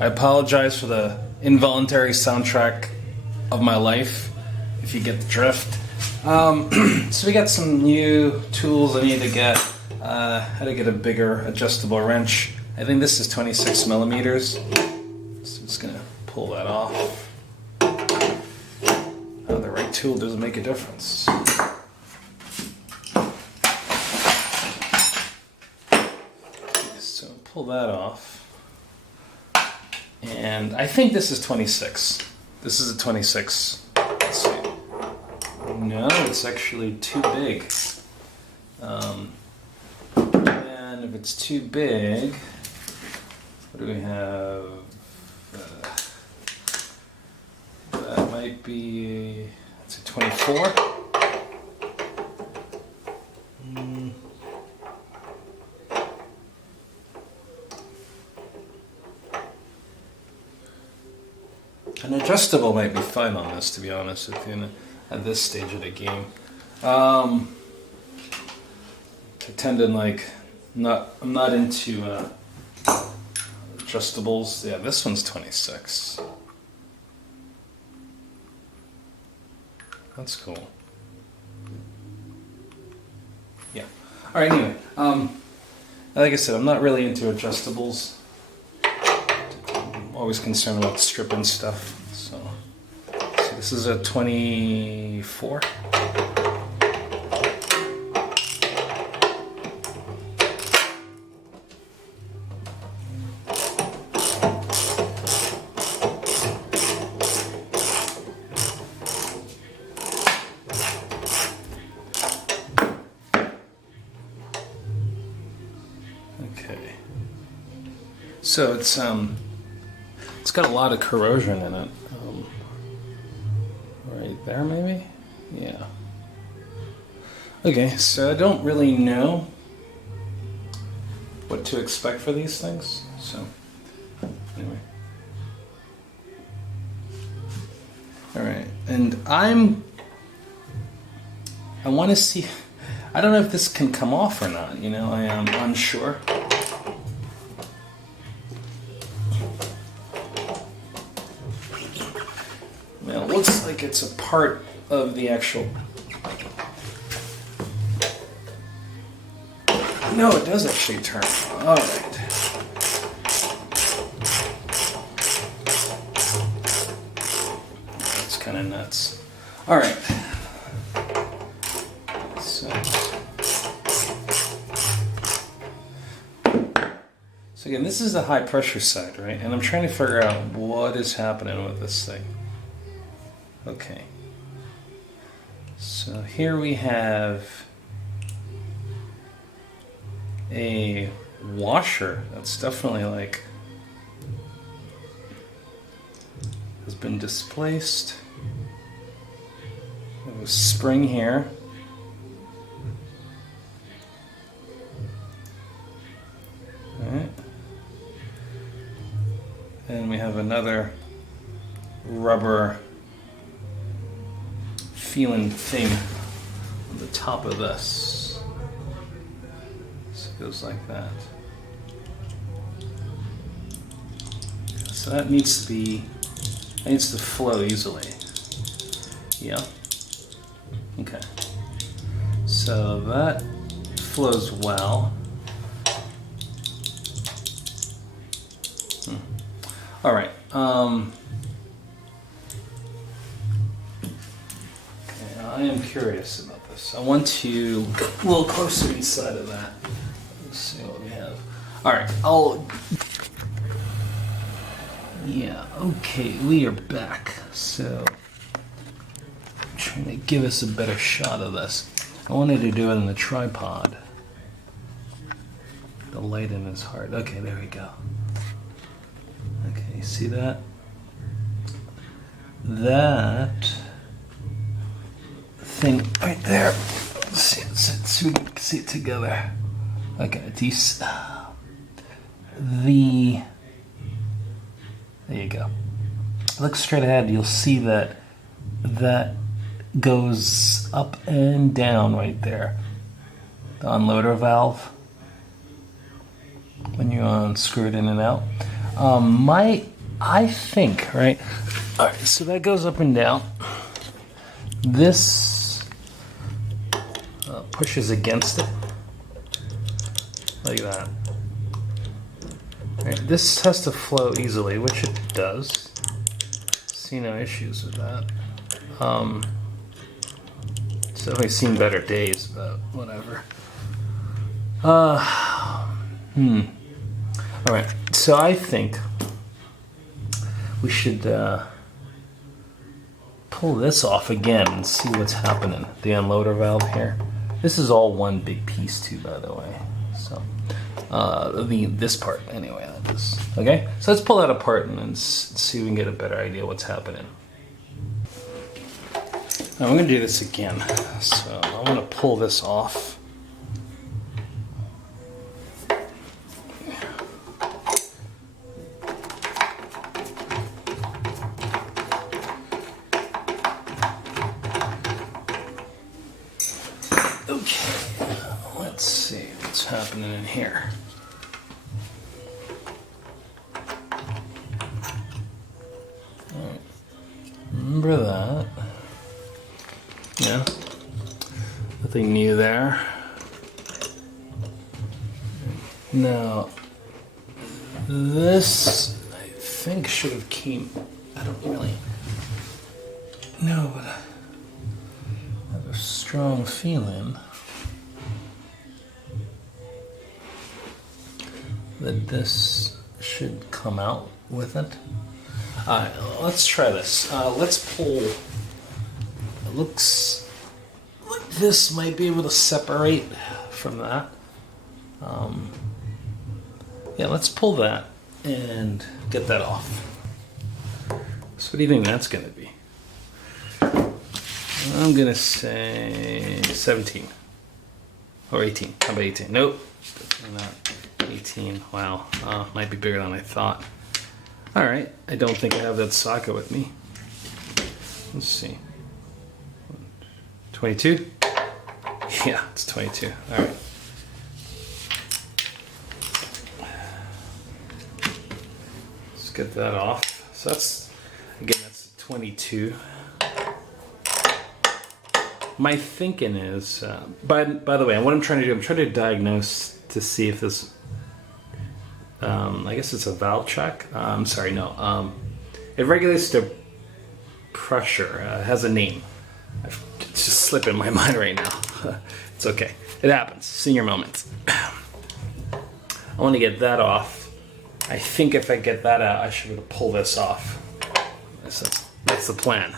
I apologize for the involuntary soundtrack of my life, if you get the drift. So we got some new tools I need to get. How to get a bigger adjustable wrench. I think this is 26 millimeters. So I'm just gonna pull that off. The right tool doesn't make a difference. So pull that off. And I think this is 26. This is a 26. Let's see. No, it's actually too big. And if it's too big, what do we have? That might be, it's a 24. An adjustable might be fine on this, to be honest with you, at this stage of the game. I tend to I'm not into adjustables. Yeah, this one's 26. That's cool. Yeah. All right. Anyway, like I said, I'm not really into adjustables. I'm always concerned about stripping stuff. So this is a 24. So it's got a lot of corrosion in it. Right there, maybe? Yeah. Okay, so I don't really know what to expect for these things. So, anyway. Alright, and I want to see, I don't know if this can come off or not, you know, I am unsure. Well, it looks like it's a part of the actual... No, it does actually turn. All right. That's kind of nuts. All right. So again, this is the high pressure side, right? And I'm trying to figure out what is happening with this thing. Okay. So here we have a washer that's definitely has been displaced. There's a spring here. Alright. And we have another rubber feeling thing on the top of this. So it goes like that. So that needs to flow easily. Yeah. Okay. So that flows well. All right. I am curious about this. I want to get a little closer inside of that. Let's see what we have. All right, yeah, okay, we are back. So, I'm trying to give us a better shot of this. I wanted to do it in the tripod. The light in is hard. Okay, there we go. Okay, see that? That thing right there. Let's see, so we can see it together. Okay, there you go. Look straight ahead, you'll see that goes up and down right there. The unloader valve, when you unscrew it in and out. I think, right? All right, so that goes up and down. This pushes against it, like that. Right, this has to flow easily, which it does. See no issues with that. It's definitely seen better days, but whatever. All right, so I think we should pull this off again and see what's happening. The unloader valve here. This is all one big piece too, by the way. So this part anyway. Okay, so let's pull that apart and then see if we can get a better idea what's happening. Now I'm going to do this again. So I'm going to pull this off. Okay, let's see what's happening in here. Alright, remember that. Yeah, nothing new there. Now, this I think should have came, I don't really know, but I have a strong feeling that this should come out with it. Alright, let's try this. Let's pull. It looks like this might be able to separate from that. Yeah, let's pull that and get that off. So what do you think that's going to be? I'm going to say 17 or 18. How about 18? Nope, definitely not 18. Wow, might be bigger than I thought. All right, I don't think I have that socket with me. Let's see. 22? Yeah, it's 22. All right. Let's get that off. So that's 22. My thinking is, by the way, what I'm trying to do, I'm trying to diagnose to see if this, I guess it's a valve check. I'm sorry, no. It regulates the pressure. It has a name. It's just slipping my mind right now. It's okay. It happens. Senior moments. I want to get that off. I think if I get that out, I should be able to pull this off. That's the plan.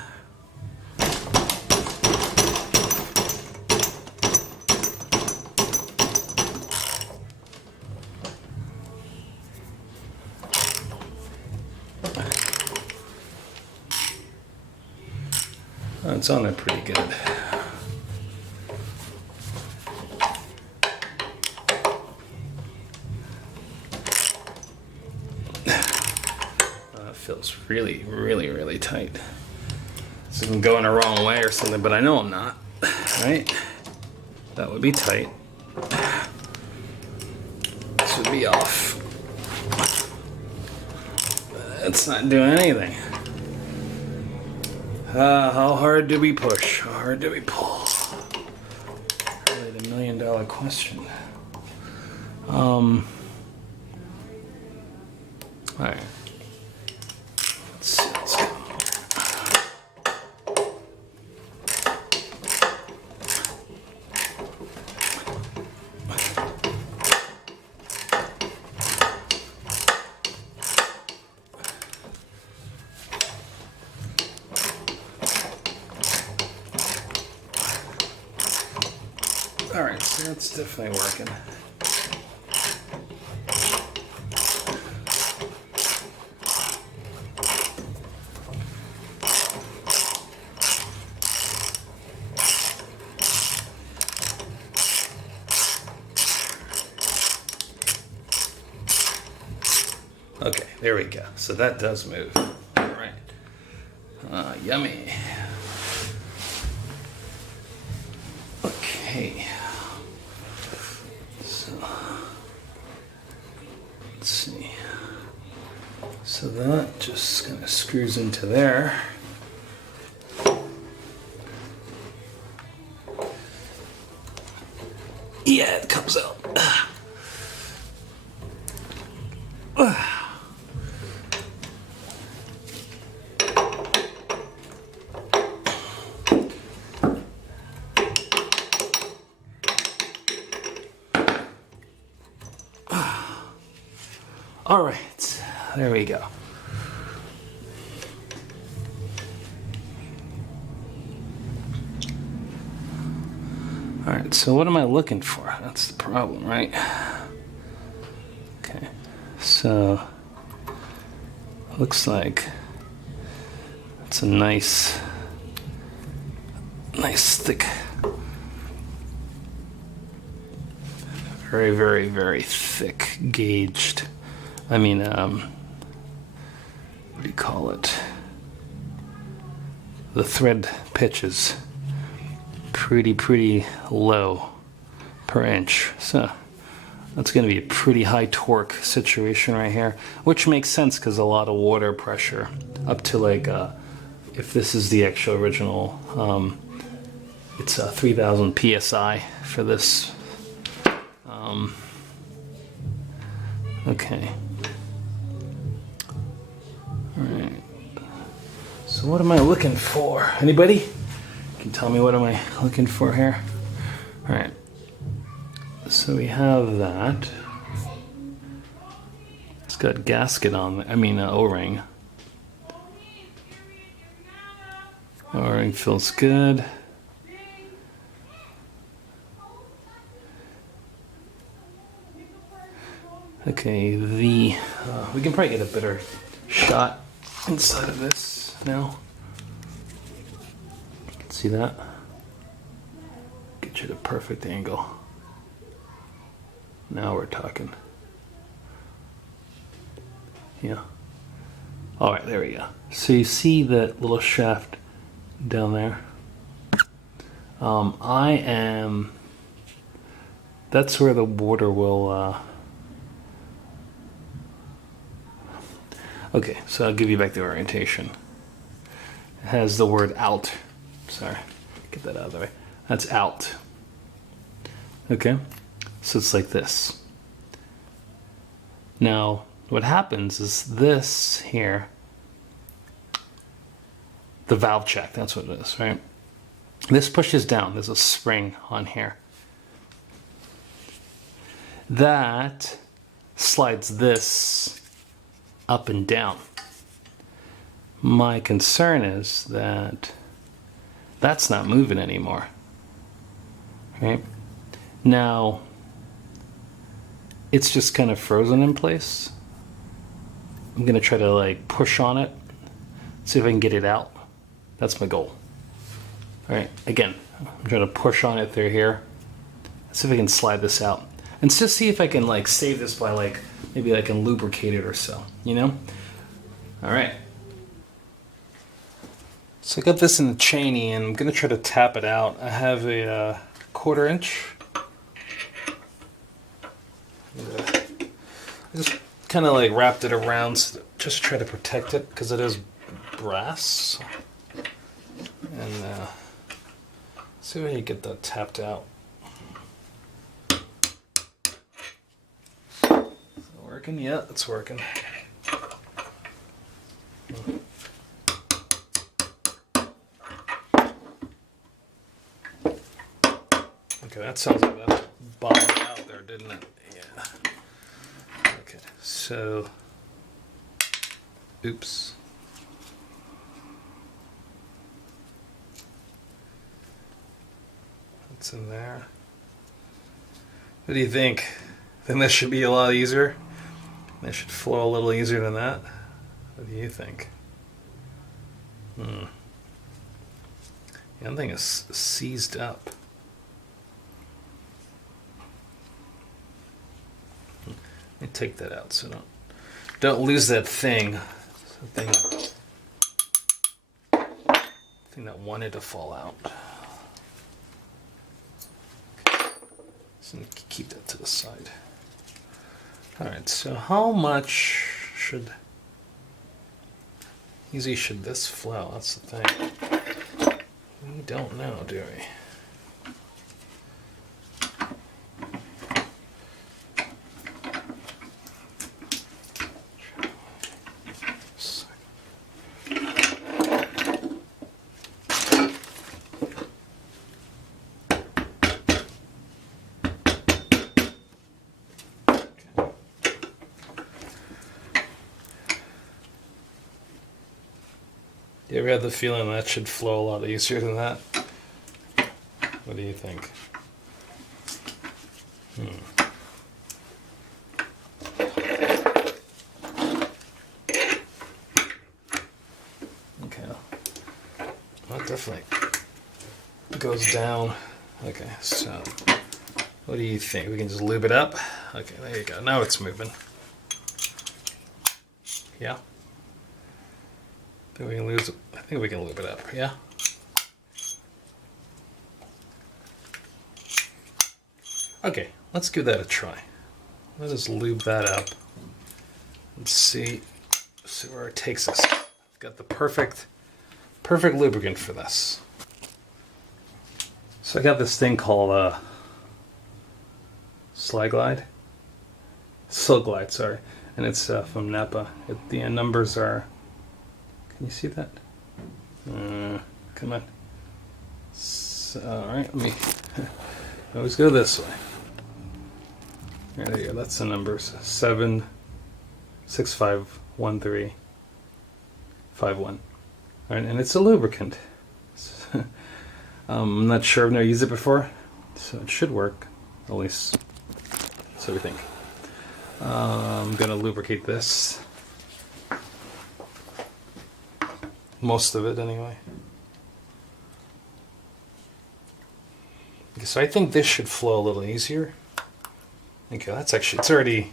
It's on there pretty good. Feels really, really, really tight. So I'm going the wrong way or something, but I know I'm not, right? That would be tight. This would be off. It's not doing anything. How hard do we push? How hard do we pull? Really the $1 million question. All right. Let's see what's going on here. All right, so that's definitely working. Okay, there we go. So that does move. All right. Yummy. Okay. So let's see. So that just kind of screws into there. Yeah, it comes out. All right, there we go. All right, so what am I looking for? That's the problem, right? Okay, so looks like it's a nice thick, very, very, very thick gauged. I mean, what do you call it? The thread pitch is pretty low per inch. So that's going to be a pretty high torque situation right here, which makes sense because a lot of water pressure up to like, if this is the actual original, it's 3,000 PSI for this. Okay. Alright, so what am I looking for? Anybody? Can you tell me what am I looking for here? Alright, so we have that. It's got gasket on, O-ring. O-ring feels good. Okay, we can probably get a better shot inside of this now. You can see that. Get you the perfect angle. Now we're talking. Yeah. All right, there we go. So you see that little shaft down there? That's where the water will, okay, so I'll give you back the orientation. It has the word out. Sorry, get that out of the way. That's out. Okay, so it's like this. Now, what happens is this here, the valve check, that's what it is, right? This pushes down, there's a spring on here. That slides this up and down. My concern is that that's not moving anymore. Right? Now, it's just kind of frozen in place. I'm gonna try to like push on it, see if I can get it out. That's my goal. All right, again, I'm trying to push on it through here. See if I can slide this out. And just see if I can like save this by like, maybe I can lubricate it or so, you know? All right. So I got this in the cheney and I'm gonna try to tap it out. I have a 1/4 inch. I just kind of like wrapped it around, so just try to protect it because it is brass. And see if I can get that tapped out. Is it working? Yeah, it's working. Okay, that sounds like that bottomed out there, didn't it? Yeah. Okay, so, oops. What's in there? What do you think? Think that should be a lot easier? That should flow a little easier than that? What do you think? Yeah, that thing is seized up. Let me take that out so don't lose that thing. Thing that wanted to fall out. So keep that to the side. All right. So how much should easy should this flow? That's the thing. We don't know, do we? You ever had the feeling that should flow a lot easier than that? What do you think? Okay. That definitely goes down. Okay, so what do you think? We can just lube it up? Okay, there you go. Now it's moving. Yeah. I think we can lube it up, yeah? Okay, let's give that a try. Let us lube that up and see where it takes us. I've got the perfect lubricant for this. So I got this thing called Silk Glide, sorry, and it's from Napa. The numbers are. Can you see that? Come on. So, all right, let me always go this way. There you go. That's the numbers: 7651351. All right, and it's a lubricant. I'm not sure. I've never used it before, so it should work. At least, so we think. I'm gonna lubricate this. Most of it, anyway. Okay, so I think this should flow a little easier. Okay, it's already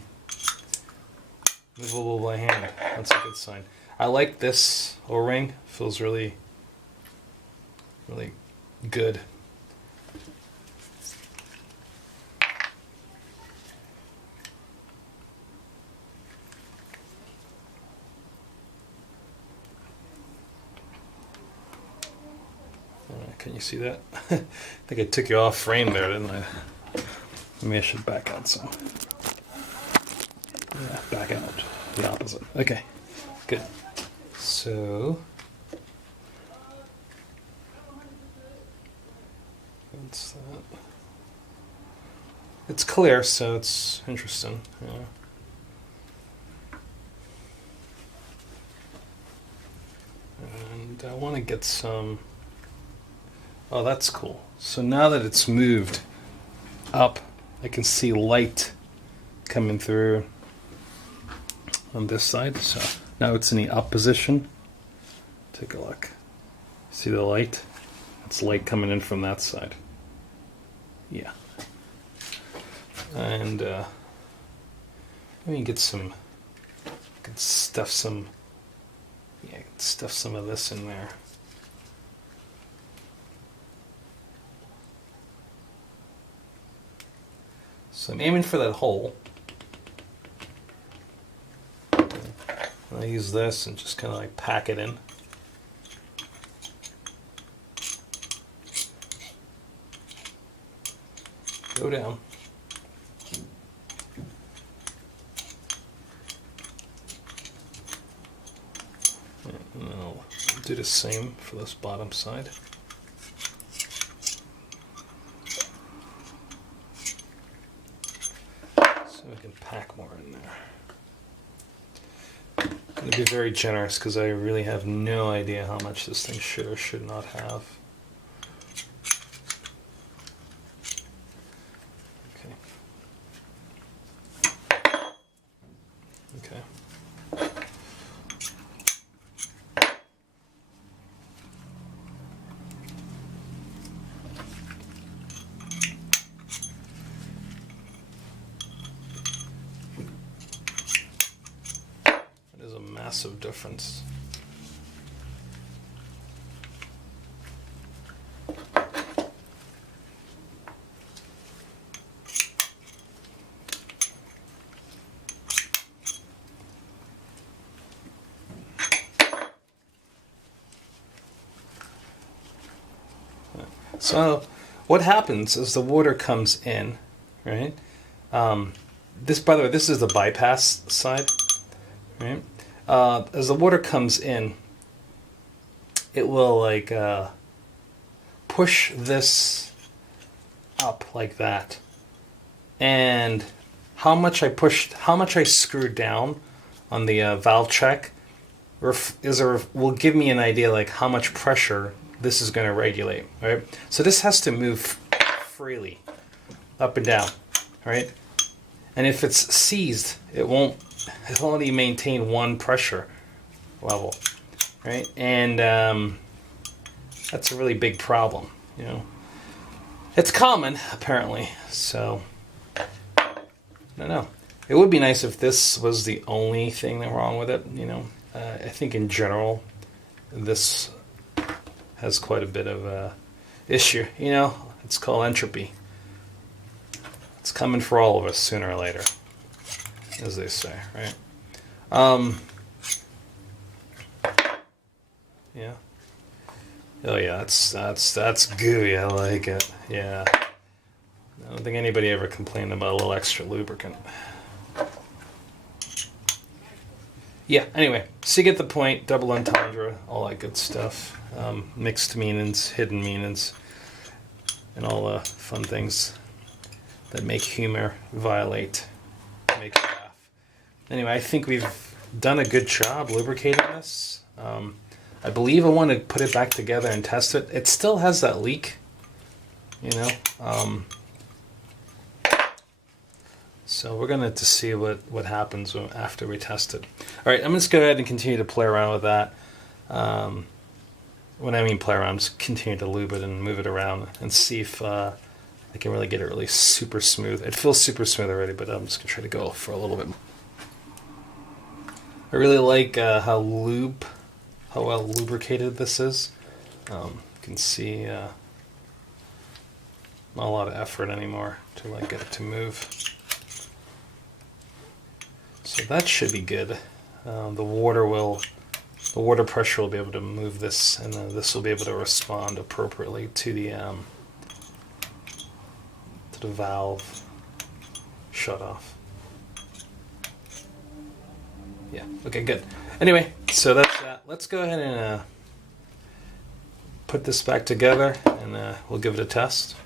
movable by hand. That's a good sign. I like this O-ring. Feels really, really good. Can you see that? I think I took you off frame there, didn't I? Maybe I should back out some. Yeah, back out. The opposite. Okay, good. So, what's that? It's clear, so it's interesting. Yeah. And I want to get some. Oh, that's cool. So now that it's moved up, I can see light coming through on this side. So now it's in the up position. Take a look. See the light? It's light coming in from that side. Yeah. And we can get some, stuff some of this in there. So I'm aiming for that hole. And I use this and just kind of like pack it in. Go down. And then I'll do the same for this bottom side. We can pack more in there. I'm going to be very generous because I really have no idea how much this thing should or should not have. Okay. Okay. That is a massive difference. So what happens is the water comes in, right? This, by the way, this is the bypass side, right? As the water comes in, it will like push this up like that. And how much I screwed down on the valve check will give me an idea like how much pressure this is going to regulate, right? So this has to move freely up and down, right? And if it's seized, it'll only maintain one pressure level, right? And that's a really big problem, you know. It's common, apparently, so I don't know. It would be nice if this was the only thing that wrong with it, you know. I think in general, this has quite a bit of a issue, you know. It's called entropy. It's coming for all of us sooner or later, as they say, right? Yeah. Oh yeah, that's gooey. I like it. Yeah. I don't think anybody ever complained about a little extra lubricant. Yeah, anyway, so you get the point, double entendre, all that good stuff. Mixed meanings, hidden meanings, and all the fun things that make humor violate, make you laugh. Anyway, I think we've done a good job lubricating this. I believe I want to put it back together and test it. It still has that leak, you know. So we're going to see what happens after we test it. All right, I'm just going to go ahead and continue to play around with that. When I mean play around, just continue to lube it and move it around and see if I can really get it really super smooth. It feels super smooth already, but I'm just going to try to go for a little bit more. I really like how well lubricated this is. You can see not a lot of effort anymore to like get it to move. So that should be good. The water pressure will be able to move this, and this will be able to respond appropriately to the valve shut off. Yeah. Okay. Good. Anyway, so that's that. Let's go ahead and put this back together, and we'll give it a test.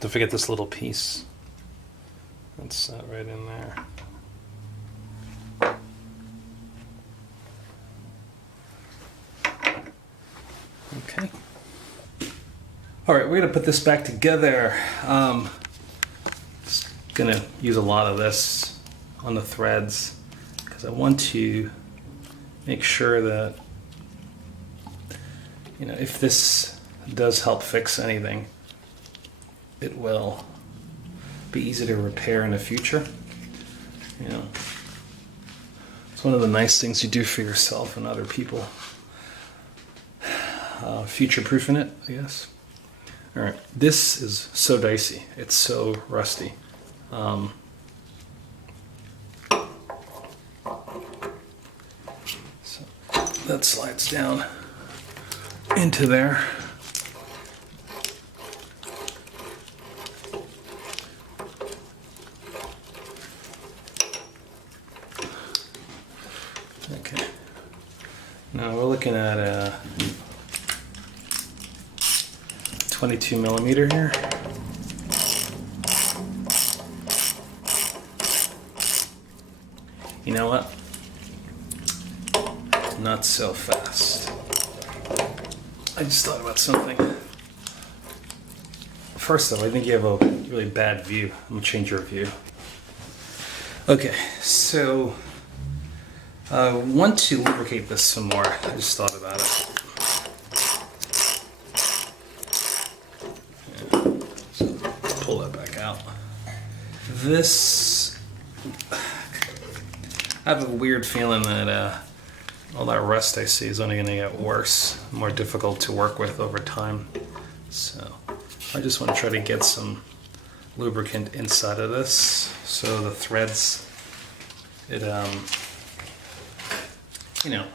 Don't forget this little piece. That's right in there. Okay. All right, we're gonna put this back together. Just gonna use a lot of this on the threads because I want to make sure that, you know, if this does help fix anything, it will be easy to repair in the future. You know, it's one of the nice things you do for yourself and other people. Future-proofing it, I guess. All right, this is so dicey. It's so rusty. So that slides down into there. Okay. Now we're looking at a 22 millimeter here. You know what? Not so fast. I just thought about something. First though, I think you have a really bad view. I'm gonna change your view. Okay, so I want to lubricate this some more. I just thought about it. Pull that back out. This, I have a weird feeling that all that rust I see is only going to get worse, more difficult to work with over time. So I just want to try to get some lubricant inside of this, so the threads, it you know,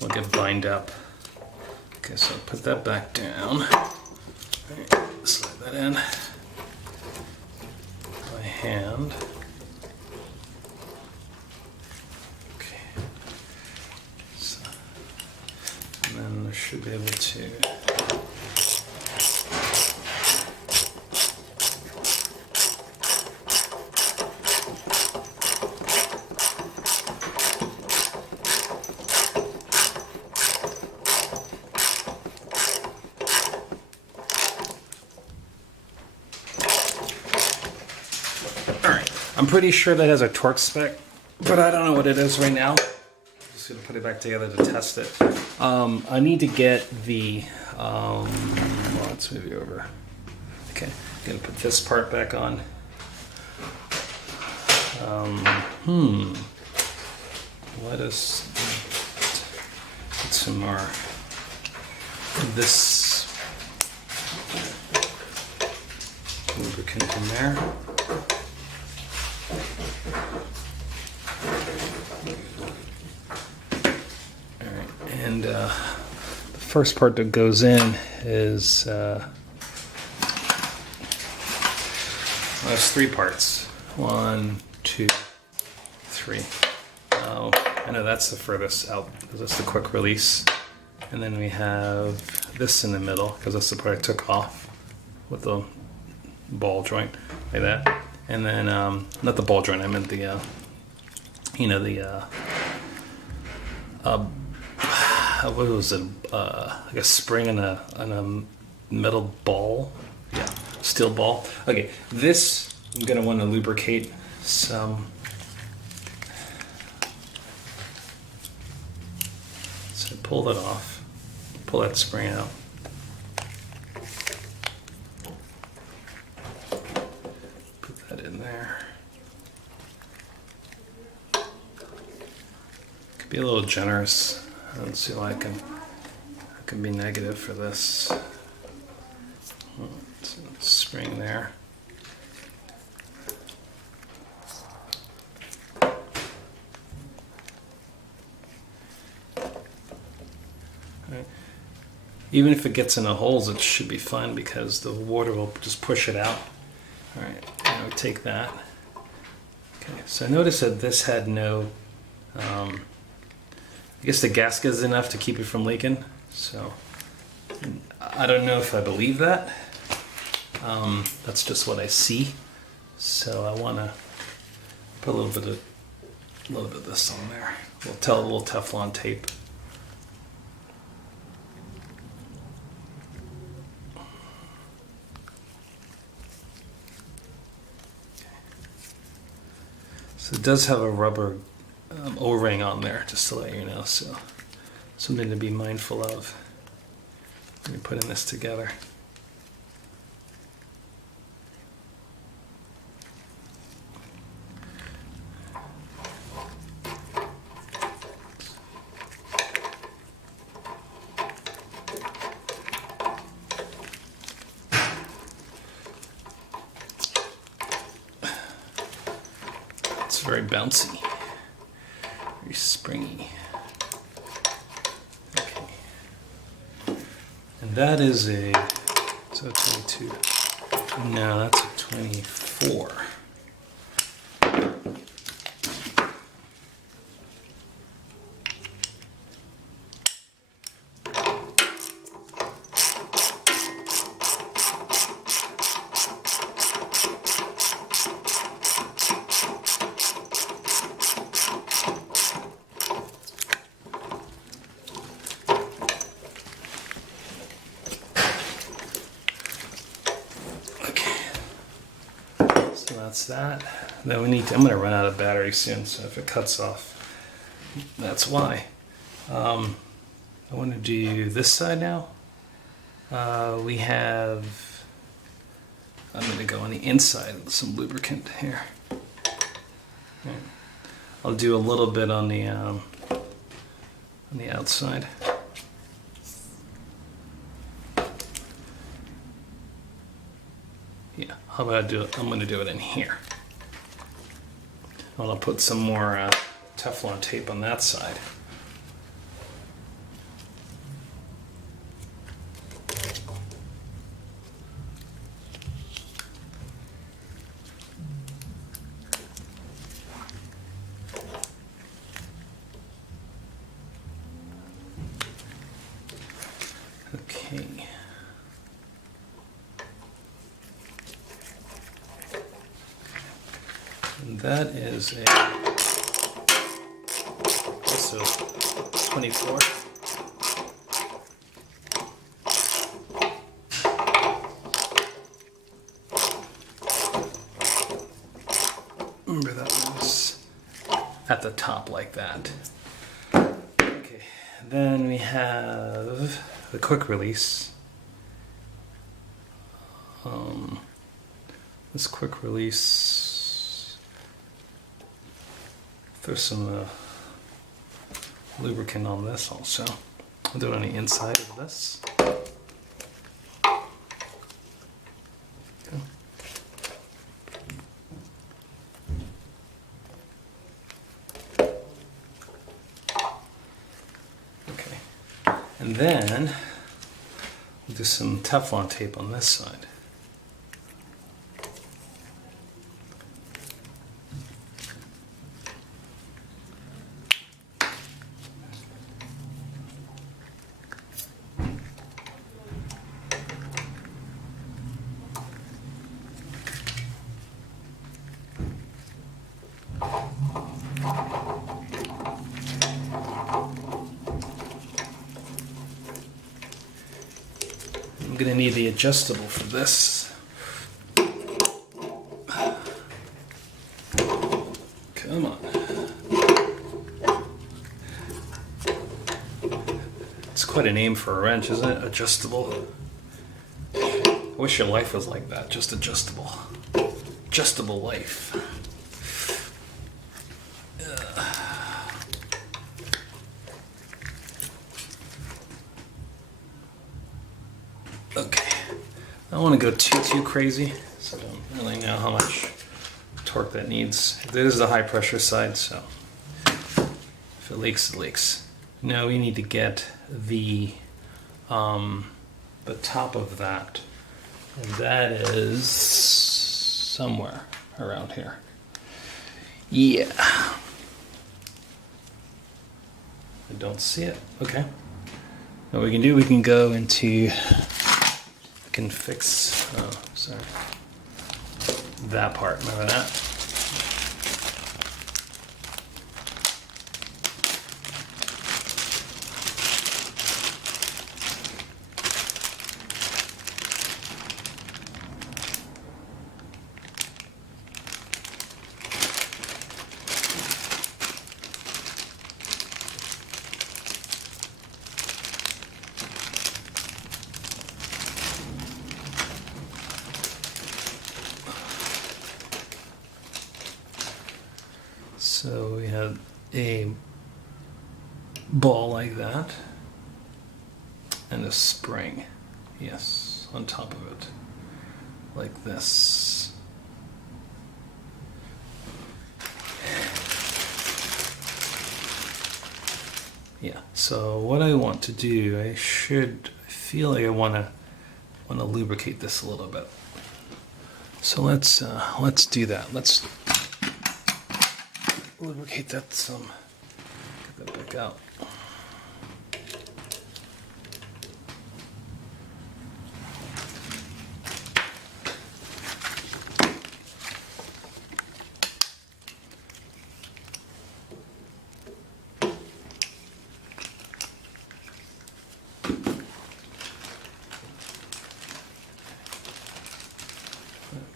will get bind up. Okay, so put that back down. Right, slide that in by hand. Okay, so, and then I should be able to. I'm pretty sure that has a torque spec, but I don't know what it is right now. Just gonna put it back together to test it. I need to get the, well, let's move you over. Okay, I'm gonna put this part back on. Let us put some more of this lubricant in there. Alright, and the first part that goes in is there's 3 parts. 1, 2, 3. Oh, I know that's the furthest out because that's the quick release. And then we have this in the middle because that's the part I took off with the ball joint like that. And then, not the ball joint, I meant the, you know, the, what was it, like a spring and a metal ball? Yeah, steel ball. Okay, this, I'm gonna wanna lubricate some. So pull that off, pull that spring out. In there. Could be a little generous. I don't see why I can be negative for this. Spring there. Right. Even if it gets in the holes, it should be fine because the water will just push it out. All right, now we take that. Okay, so I noticed that this had no, I guess the gasket is enough to keep it from leaking. So I don't know if I believe that. That's just what I see. So I want to put a little bit of this on there. A little Teflon tape. So it does have a rubber O-ring on there, just to let you know. So something to be mindful of when you're putting this together. Very bouncy, very springy. Okay. And that is a, so 22, no, that's a 24. That's that. Then we need to, I'm going to run out of battery soon, so if it cuts off, that's why. I want to do this side now. We have, I'm going to go on the inside with some lubricant here. Okay. I'll do a little bit on the outside. how about I do it? I'm going to do it in here. I'll put some more Teflon tape on that side. Okay. And that is also 24. Remember that was at the top like that. Okay, then we have the quick release. This quick release, there's some lubricant on this also. I'll do it on the inside of this. Okay, and then we'll do some Teflon tape on this side. I'm going to need the adjustable for this. Come on. It's quite a name for a wrench, isn't it? Adjustable. I wish your life was like that, just adjustable. Adjustable life. Okay, I don't want to go too crazy, so I don't really know how much torque that needs. This is the high pressure side, so if it leaks, it leaks. Now we need to get the top of that, and that is somewhere around here. Yeah, I don't see it. Okay, what we can do, we can go into. Can fix, oh, sorry, that part, remember that? So we have a ball like that and a spring, yes, on top of it, like this. Yeah, so what I want to do, I feel like I want to lubricate this a little bit. So let's do that. Let's lubricate that some. Get that back out.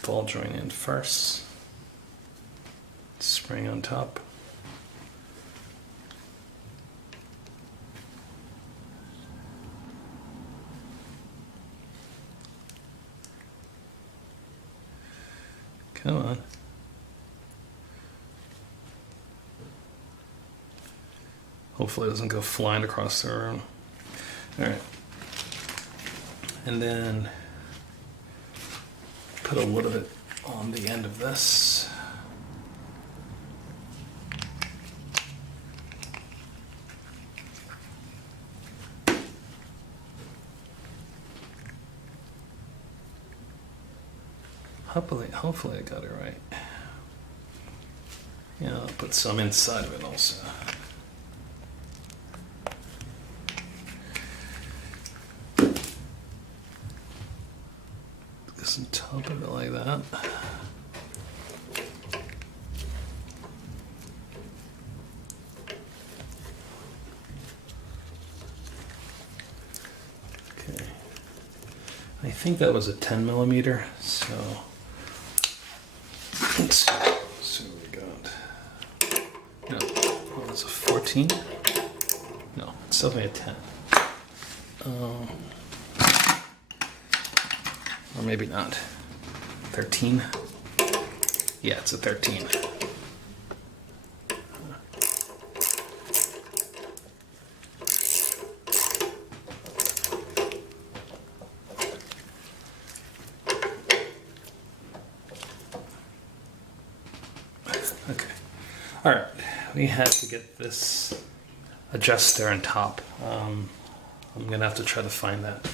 Ball joint in first. Spring on top. Come on. Hopefully it doesn't go flying across the room. All right. And then put a little bit on the end of this. Hopefully I got it right. Yeah, I'll put some inside of it also. This on top of it like that. Okay. I think that was a 10 millimeter, so let's see what we got. No, oh, it's a 14? No, it's definitely a 10. Or maybe not. 13? Yeah, it's a 13. Okay. All right. We have to get this adjuster on top. I'm gonna have to try to find that.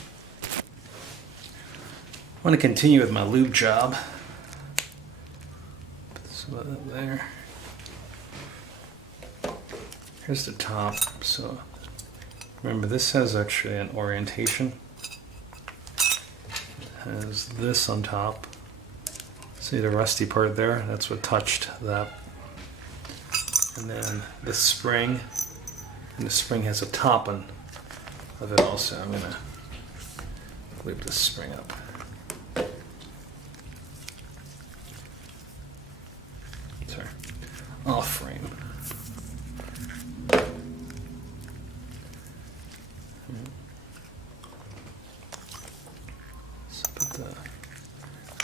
I want to continue with my lube job. Put this up there. Here's the top. So remember, this has actually an orientation. It has this on top. See the rusty part there? That's what touched that. And then the spring, and the spring has a top on of it also. I'm gonna lube this spring up. Sorry, off frame. So put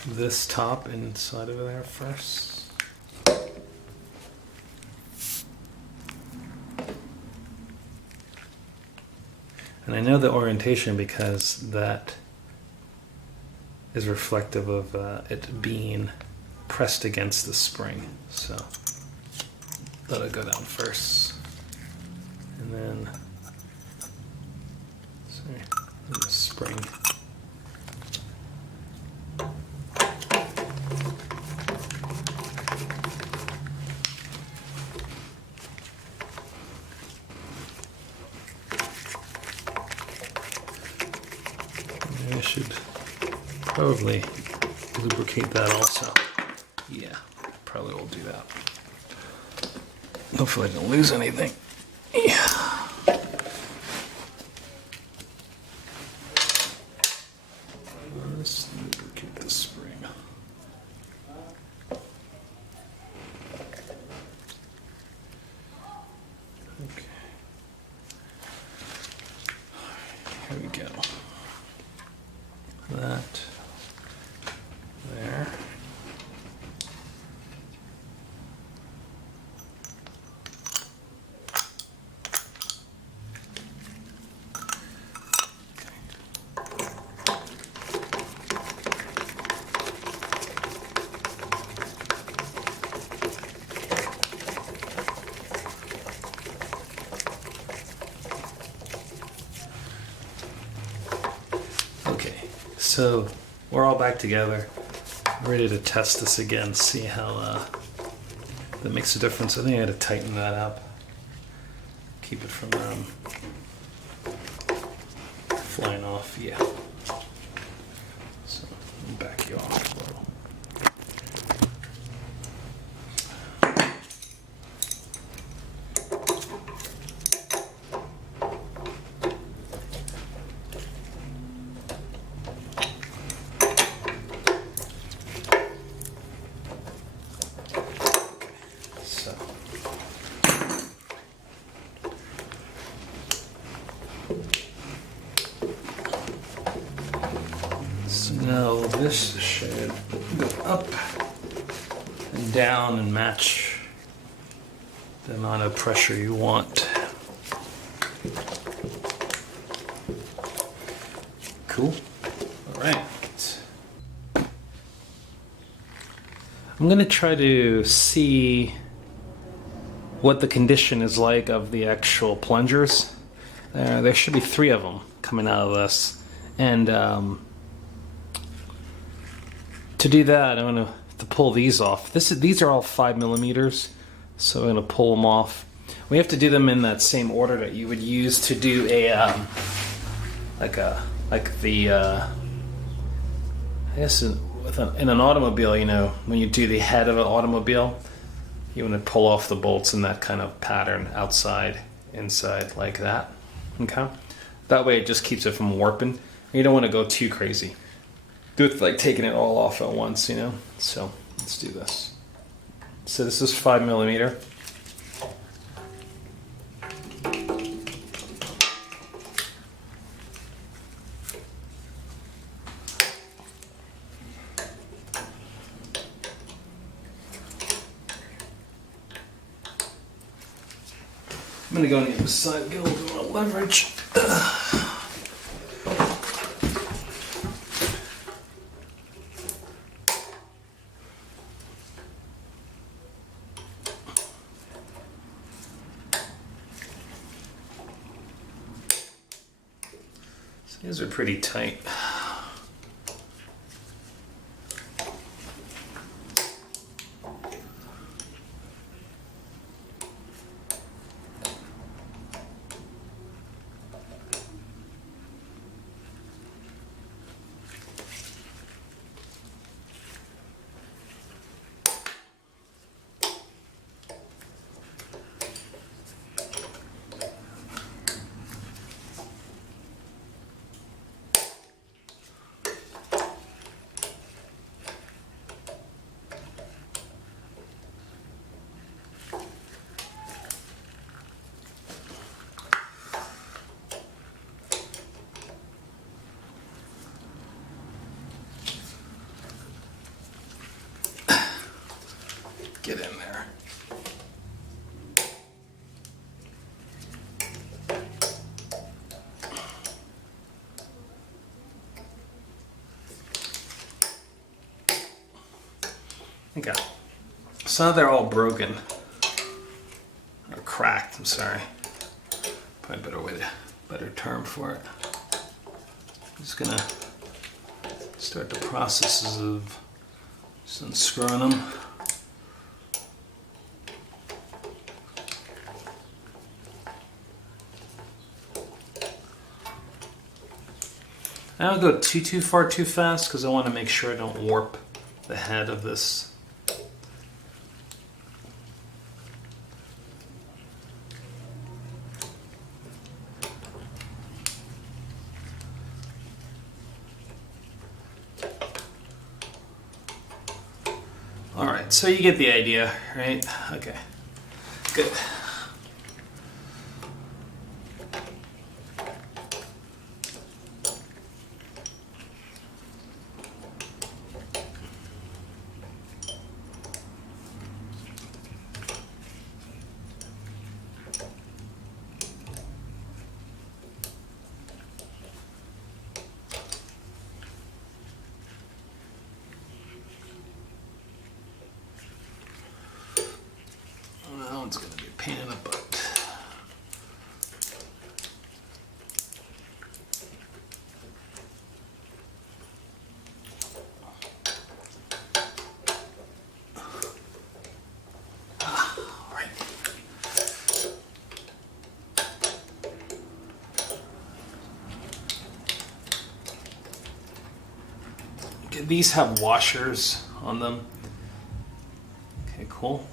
this top inside of there first. And I know the orientation because that is reflective of it being pressed against the spring. So that'll go down first. And then, sorry, the spring. I should probably lubricate that also. Yeah, probably will do that. Hopefully I don't lose anything. Yeah. Let's lubricate the spring. Okay. Here we go. That there. So we're all back together, ready to test this again, see how that makes a difference. I think I had to tighten that up, keep it from flying off. Yeah. So I'll back you off a little. Now this should go up and down and match the amount of pressure you want. Cool. All right. I'm going to try to see what the condition is like of the actual plungers. There should be 3 of them coming out of this. And to do that, I'm going to pull these off. These are all 5 millimeters, so I'm going to pull them off. We have to do them in that same order that you would use to do a I guess in an automobile, you know, when you do the head of an automobile, you want to pull off the bolts in that kind of pattern, outside, inside, like that. Okay, that way it just keeps it from warping. You don't want to go too crazy. Do it like taking it all off at once, you know. So let's do this. So this is 5 millimeter. I'm going to go on the other side, get a little bit more leverage. So these are pretty tight. Get in there. Okay. So now they're all broken. Or cracked, I'm sorry. Probably better term for it. I'm just gonna start the processes of just unscrewing them. I don't go too far too fast because I want to make sure I don't warp the head of this. All right, so you get the idea, right? Okay, good. It's going to be a pain in the butt. All right. Okay, these have washers on them. Okay, cool.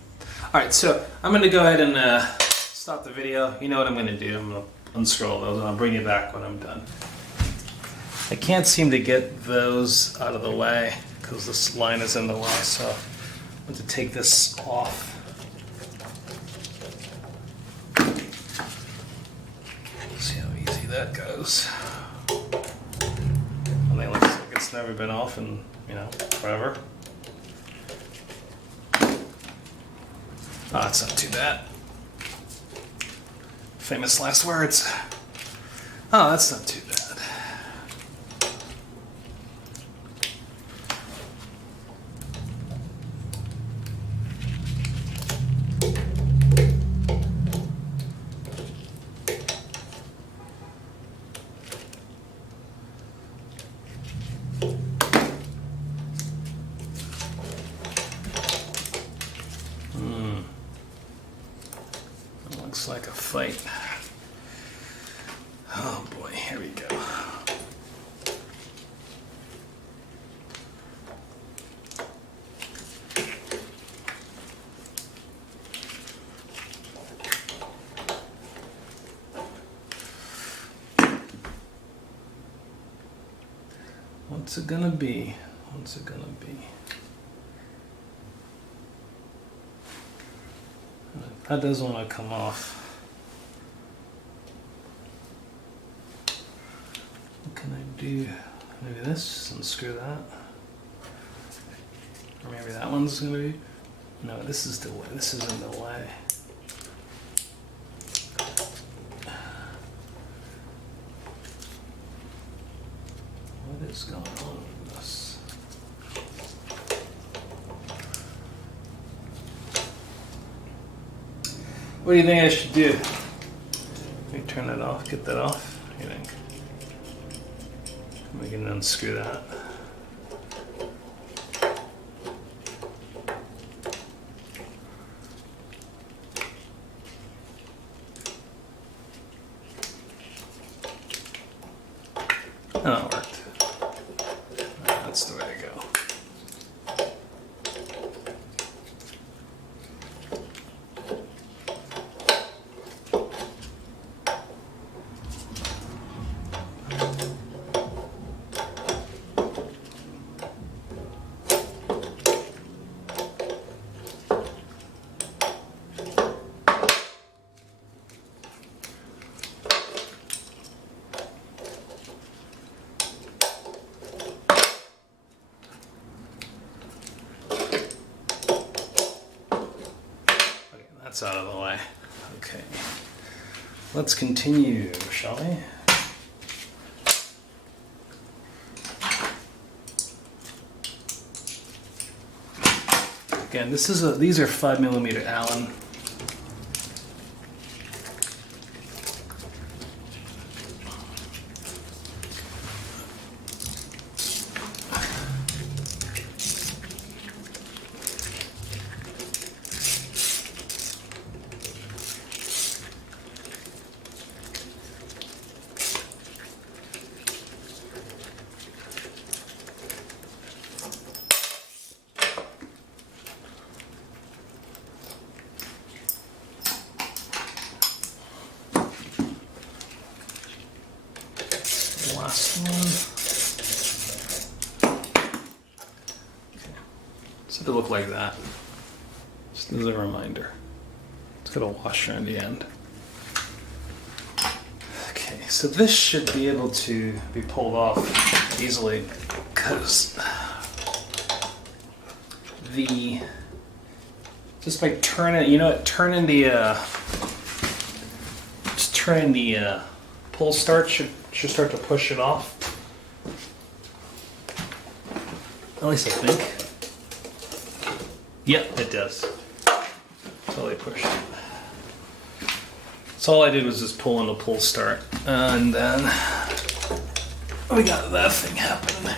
Alright, so I'm going to go ahead and stop the video. You know what I'm going to do. I'm going to unscroll those and I'll bring you back when I'm done. I can't seem to get those out of the way because this line is in the way, so I'm going to take this off. See how easy that goes. And it looks like it's never been off in, you know, forever. Oh, that's not too bad. Famous last words. Oh, that's not too bad. Looks like a fight. Oh boy, here we go. What's it gonna be? What's it gonna be? That does want to come off. What can I do? Maybe this, unscrew that. Or maybe that one's gonna be. No, this is the way. This is in the way. What is going on with this? What do you think I should do? Let me turn that off, get that off. What do you think? We can unscrew that. Oh, it worked. That's the way to go. That's out of the way. Okay. Let's continue, shall we? Again, these are 5mm Allen. Last one. So it'll look like that. Just as a reminder. It's got a washer in the end. Okay, so this should be able to be pulled off easily because just by turning, turning the pull start should start to push it off. At least I think. Yep, it does. Totally pushed it. So all I did was just pull on the pull start, and then we got that thing happening.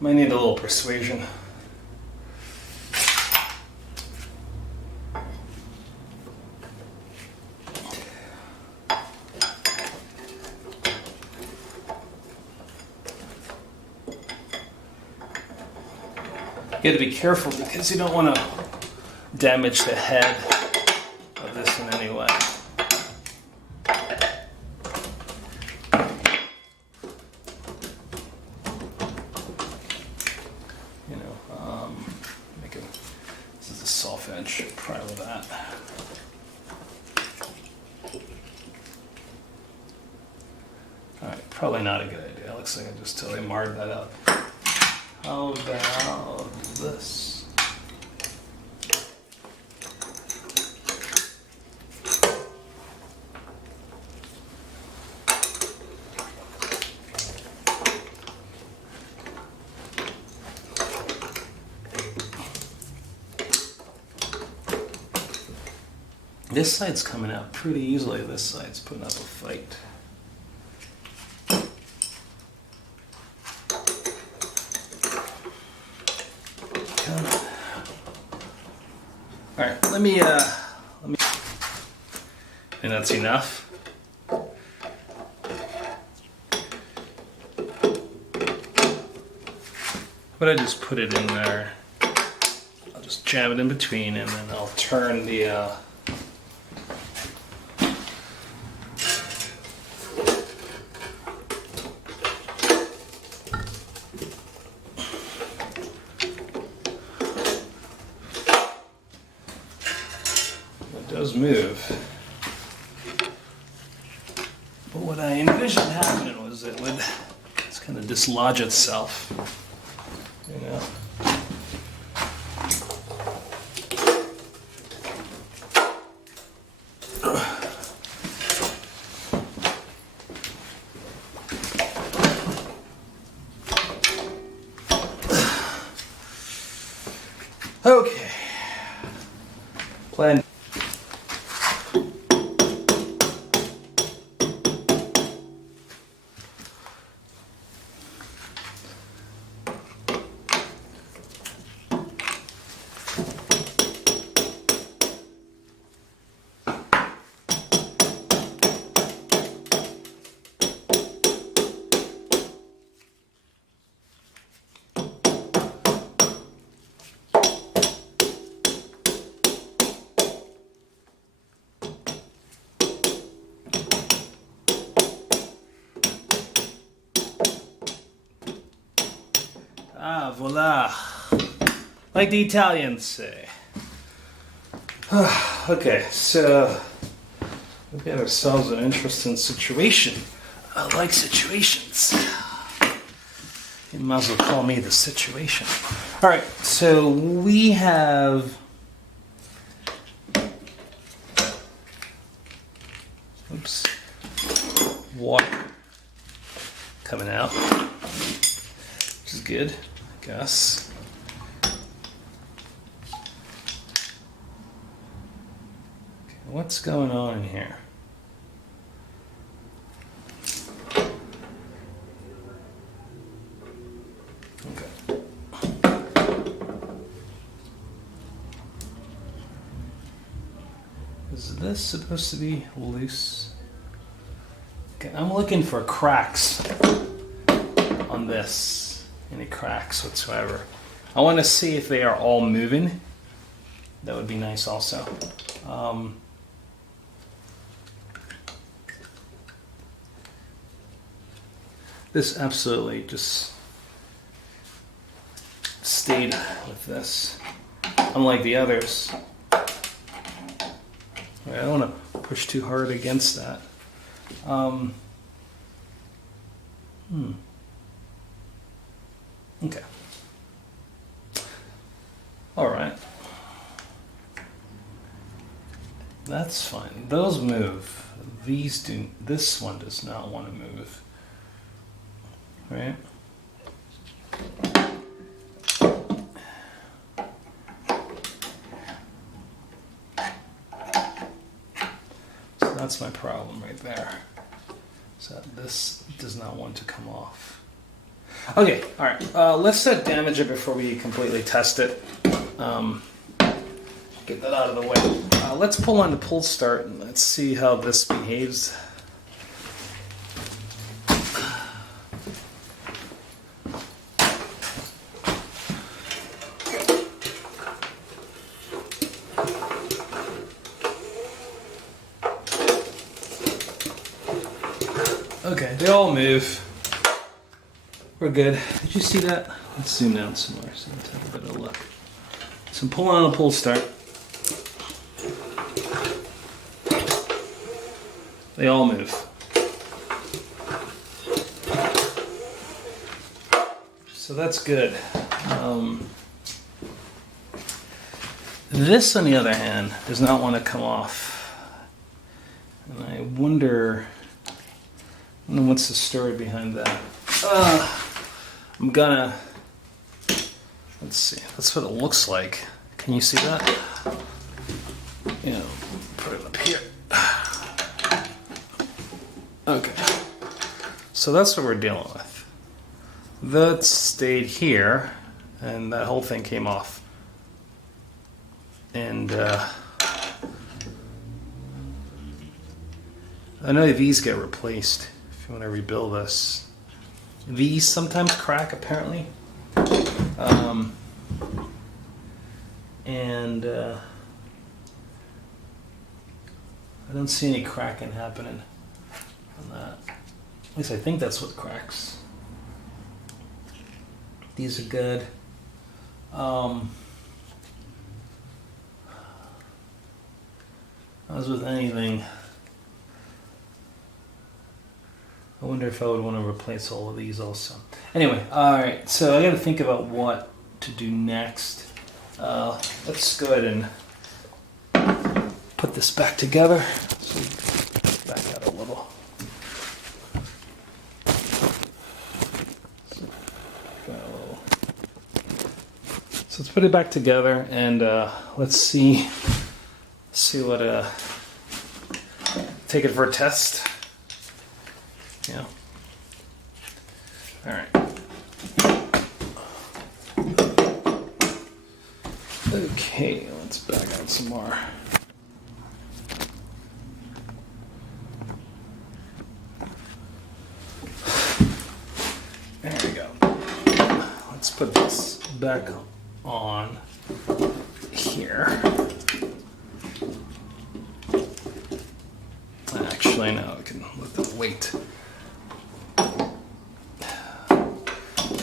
Might need a little persuasion. You got to be careful because you don't want to damage the head of this in any way. This is a soft edge, try with that. Alright, probably not a good idea. Looks like I just totally marred that up. How about this? This side's coming out pretty easily. This side's putting up a fight. All right, let me. And that's enough. But I just put it in there. I'll just jam it in between, and then I'll turn the. Does move, but what I envisioned happening was it would just kind of dislodge itself, you know. Okay, plan. Ah, voila. Like the Italians say. Okay, so we've got ourselves an interesting situation. I like situations. You might as well call me the situation. Alright, so we have... Oops. Water coming out, which is good, I guess. Okay, what's going on in here? Okay. Is this supposed to be loose? Okay, I'm looking for cracks on this. Any cracks whatsoever. I want to see if they are all moving. That would be nice also. This absolutely just stayed with this. Unlike the others. I don't want to push too hard against that. Okay. All right. That's fine. Those move. These do. This one does not want to move. Right? So that's my problem right there. So this does not want to come off. Okay, all right. Let's damage it before we completely test it. Get that out of the way. Let's pull on the pull start and let's see how this behaves. Okay, they all move. We're good. Did you see that? Let's zoom down some more so let's have a better look. So I'm pulling on a pull start. They all move. So that's good. This, on the other hand, does not want to come off. And I wonder what's the story behind that. I'm gonna, let's see, that's what it looks like. Can you see that? You know, put it So that's what we're dealing with. That stayed here, and that whole thing came off. And I know these get replaced if you want to rebuild this. These sometimes crack, apparently. And I don't see any cracking happening on that. At least I think that's what cracks. These are good. As with anything, I wonder if I would want to replace all of these also. Anyway, alright, so I got to think about what to do next. Let's go ahead and put this back together. So back out a little. So let's put it back together and let's see what take it for a test. Yeah. All right. Okay, let's back out some more. There we go. Let's put this back on here. Actually, now I can let them wait. I'm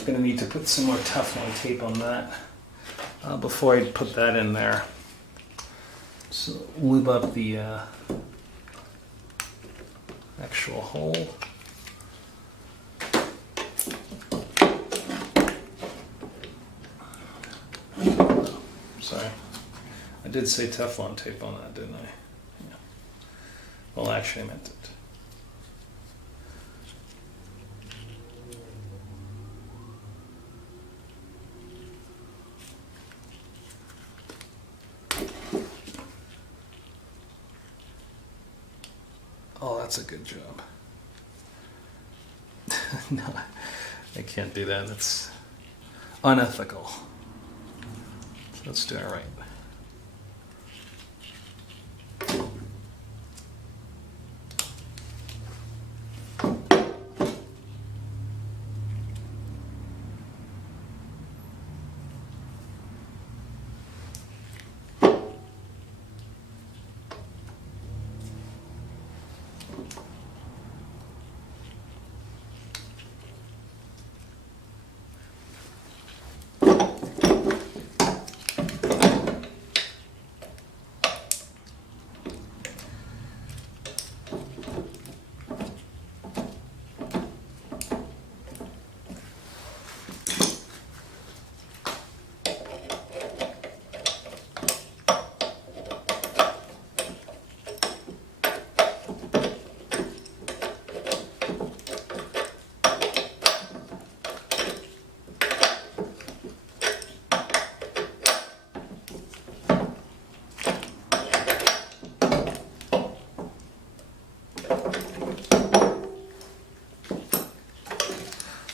gonna need to put some more Teflon tape on that before I put that in there. So lube up the actual hole. Sorry, I did say Teflon tape on that, didn't I? Yeah. Well, actually, I meant it. Oh, that's a good job. No, I can't do that. That's unethical. So let's do it right.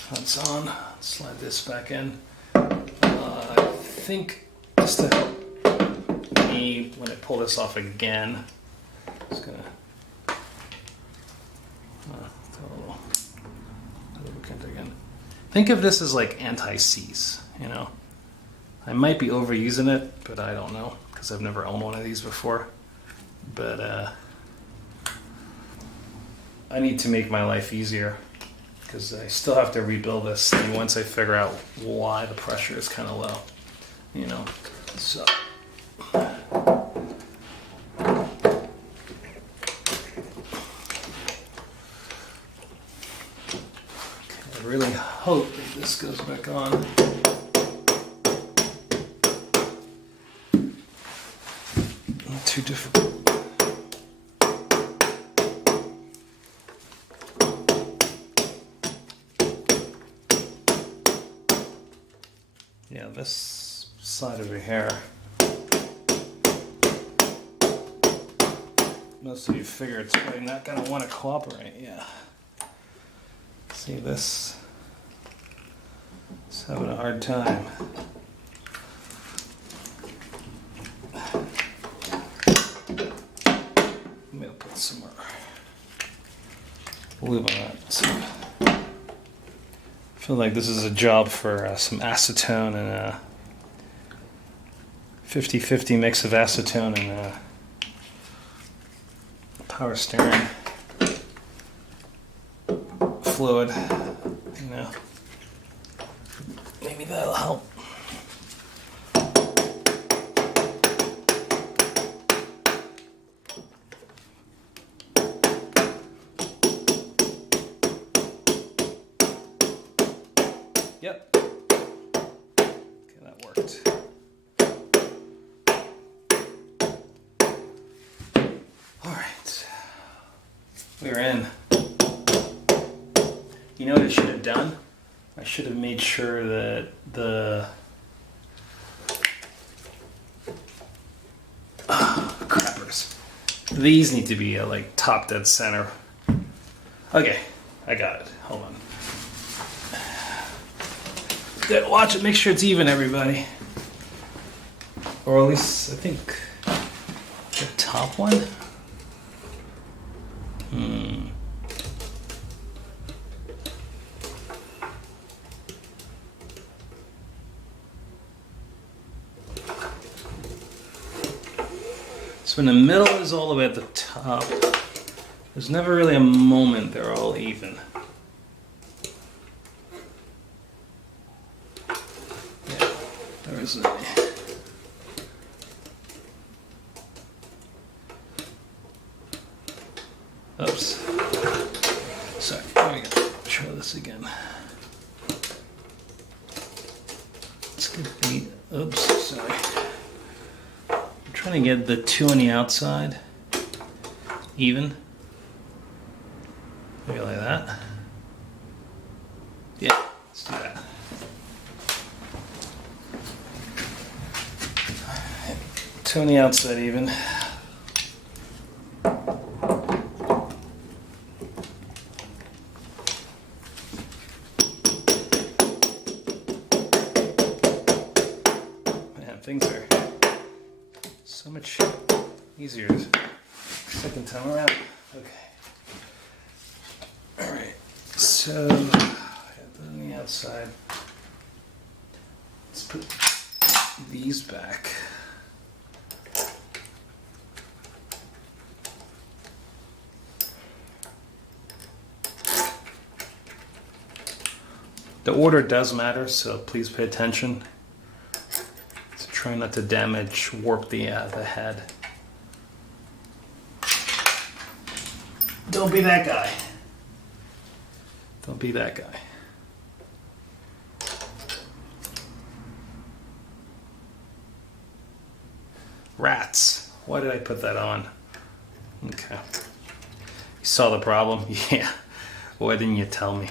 That's on. Slide this back in. I think just to help me when I pull this off again, just gonna throw a little lubricant again. Think of this as like anti-seize, you know. I might be overusing it, but I don't know because I've never owned one of these before. But I need to make my life easier, because I still have to rebuild this thing once I figure out why the pressure is kind of low, you know. So I really hope that this goes back on. Not too difficult. Yeah, this side over here, most of you figure it's probably not going to want to cooperate, yeah. So See this? It's having a hard time. Maybe I'll put some more lube on that. So, I feel like this is a job for some acetone and a 50-50 mix of acetone and power steering fluid. You know, maybe that'll help. Yep. Okay, that worked. All right. We're in. You know what I should have done? I should have made sure that the crappers. These need to be like top dead center. Okay, I got it. Hold on. Yeah, watch it. Make sure it's even, everybody. Or at least I think the top one. So in the middle is all the way at the top. There's never really a moment they're all even. Yeah, there isn't any. Oops. Sorry, let me show this again. It's gonna be, oops, sorry. I'm trying to get the two on the outside even. Maybe like that. Yeah, let's do that. Two on the outside even. Things are so much easier second time around. Okay. All right. So on the outside, let's put these back. The order does matter, so please pay attention. Try not to damage, warp the head. Don't be that guy. Don't be that guy. Rats. Why did I put that on? Okay. You saw the problem? Yeah. Why didn't you tell me?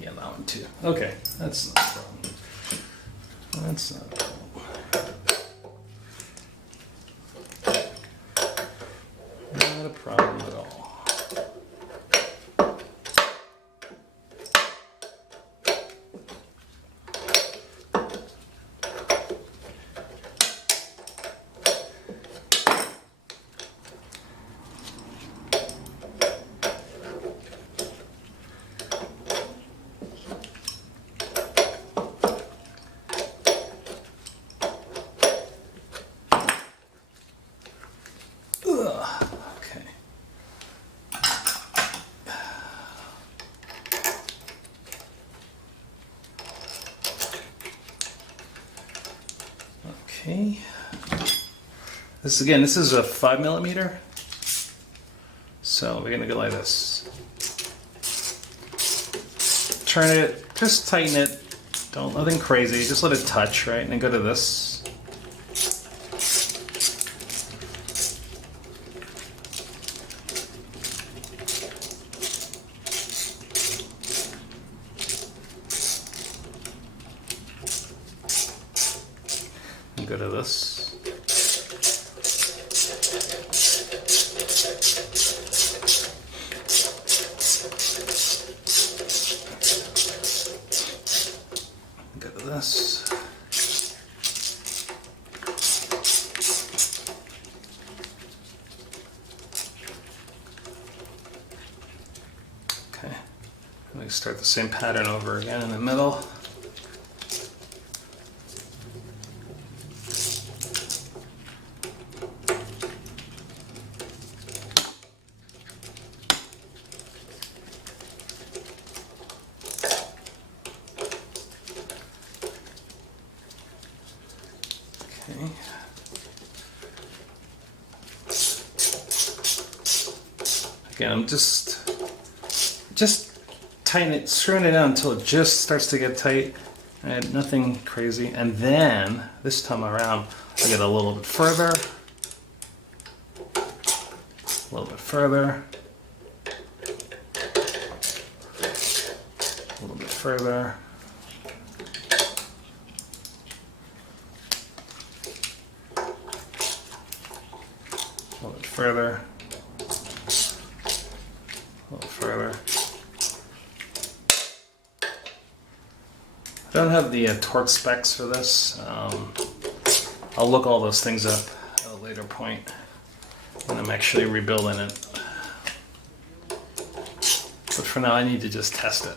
Yeah, that one too. Okay, that's not a problem. That's not a problem. Not a problem at all. Okay. This is a 5mm. So we're gonna go like this. Turn it, just tighten it. Don't nothing crazy, just let it touch, right? And then go to this. rid of this. Get rid of this. Okay, we start the same pattern over again in the middle. Again, I'm just tighten it, screwing it down until it just starts to get tight, and nothing crazy. And then this time around, I get a little bit further, a little bit further, a little bit further. A little bit further. A little further. I don't have the torque specs for this. I'll look all those things up at a later point when I'm actually rebuilding it. But for now, I need to just test it.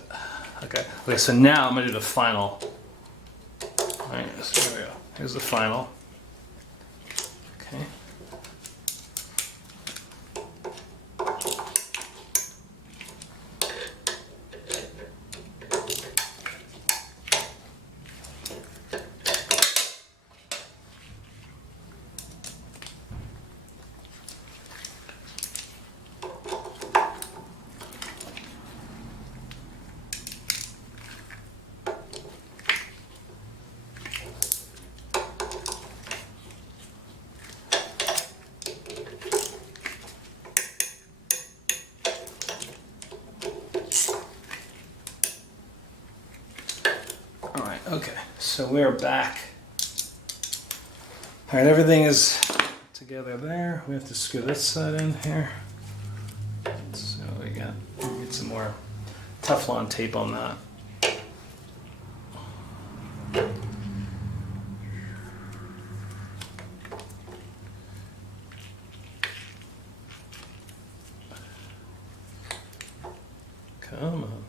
Okay. Okay. So now I'm gonna do the final. All right. So here we go. Here's the final. Okay. Okay, so we're back. All right, everything is together there. We have to screw this side in here. So we get some more Teflon tape on that. Come on.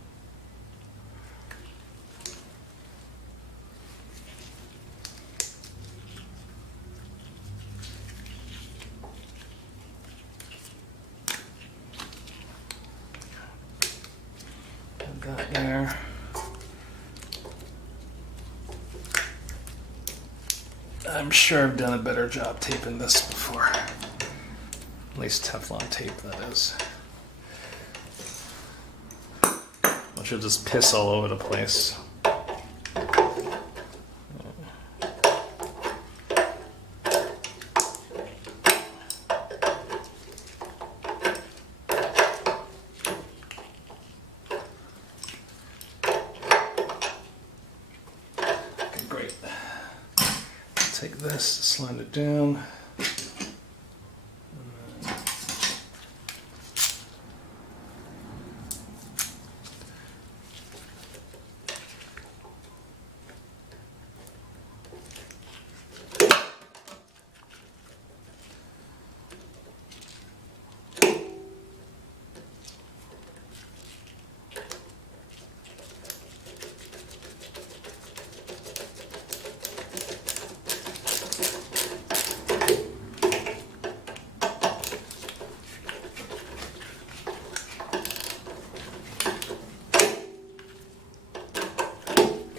That there. I'm sure I've done a better job taping this before. At least Teflon tape, that is. Which will just piss all over the place. Take this, slide it down.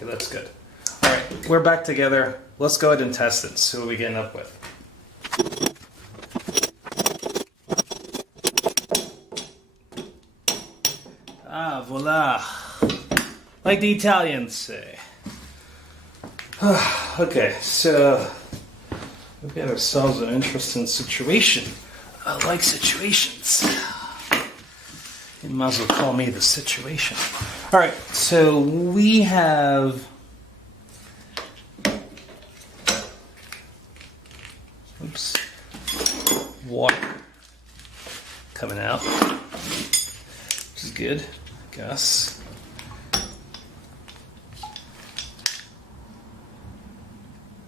That's good. All right, we're back together. Let's go ahead and test it, see what we end up with. Ah, voila. Like the Italians say. Okay, so we've got ourselves an interesting situation. I like situations. You might as well call me the situation. All right, so we have Oops. Water coming out, which is good, I guess.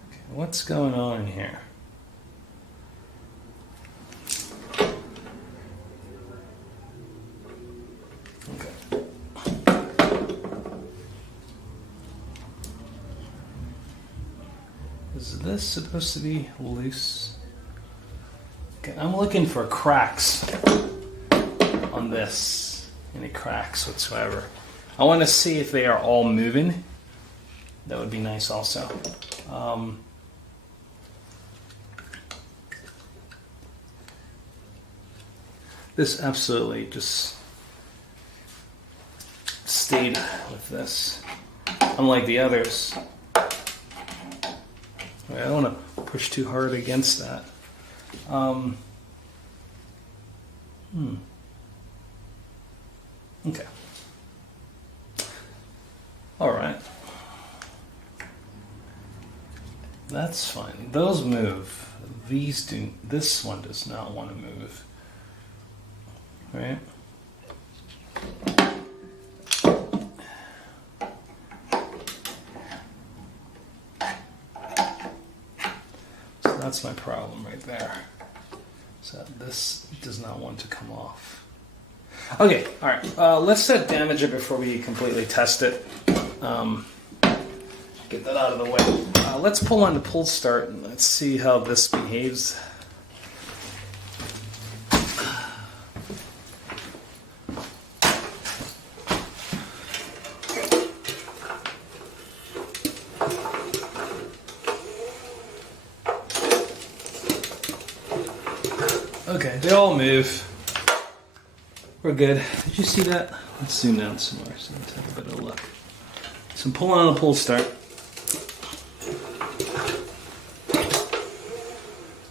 Okay, what's going on in here? Okay. Is this supposed to be loose? Okay, I'm looking for cracks on this. Any cracks whatsoever. I want to see if they are all moving. That would be nice also. This absolutely just stayed with this. Unlike the others. I don't want to push too hard against that. Okay. All right. That's fine. Those move. These do. This one does not want to move. Right? So that's my problem right there. So this does not want to come off. Okay, all right. Let's damage it before we completely test it. Get that out of the way. Let's pull on the pull start and let's see how this behaves. Okay, they all move. We're good. Did you see that? Let's zoom out some more so let's have a better look. So I'm pulling on a pull start.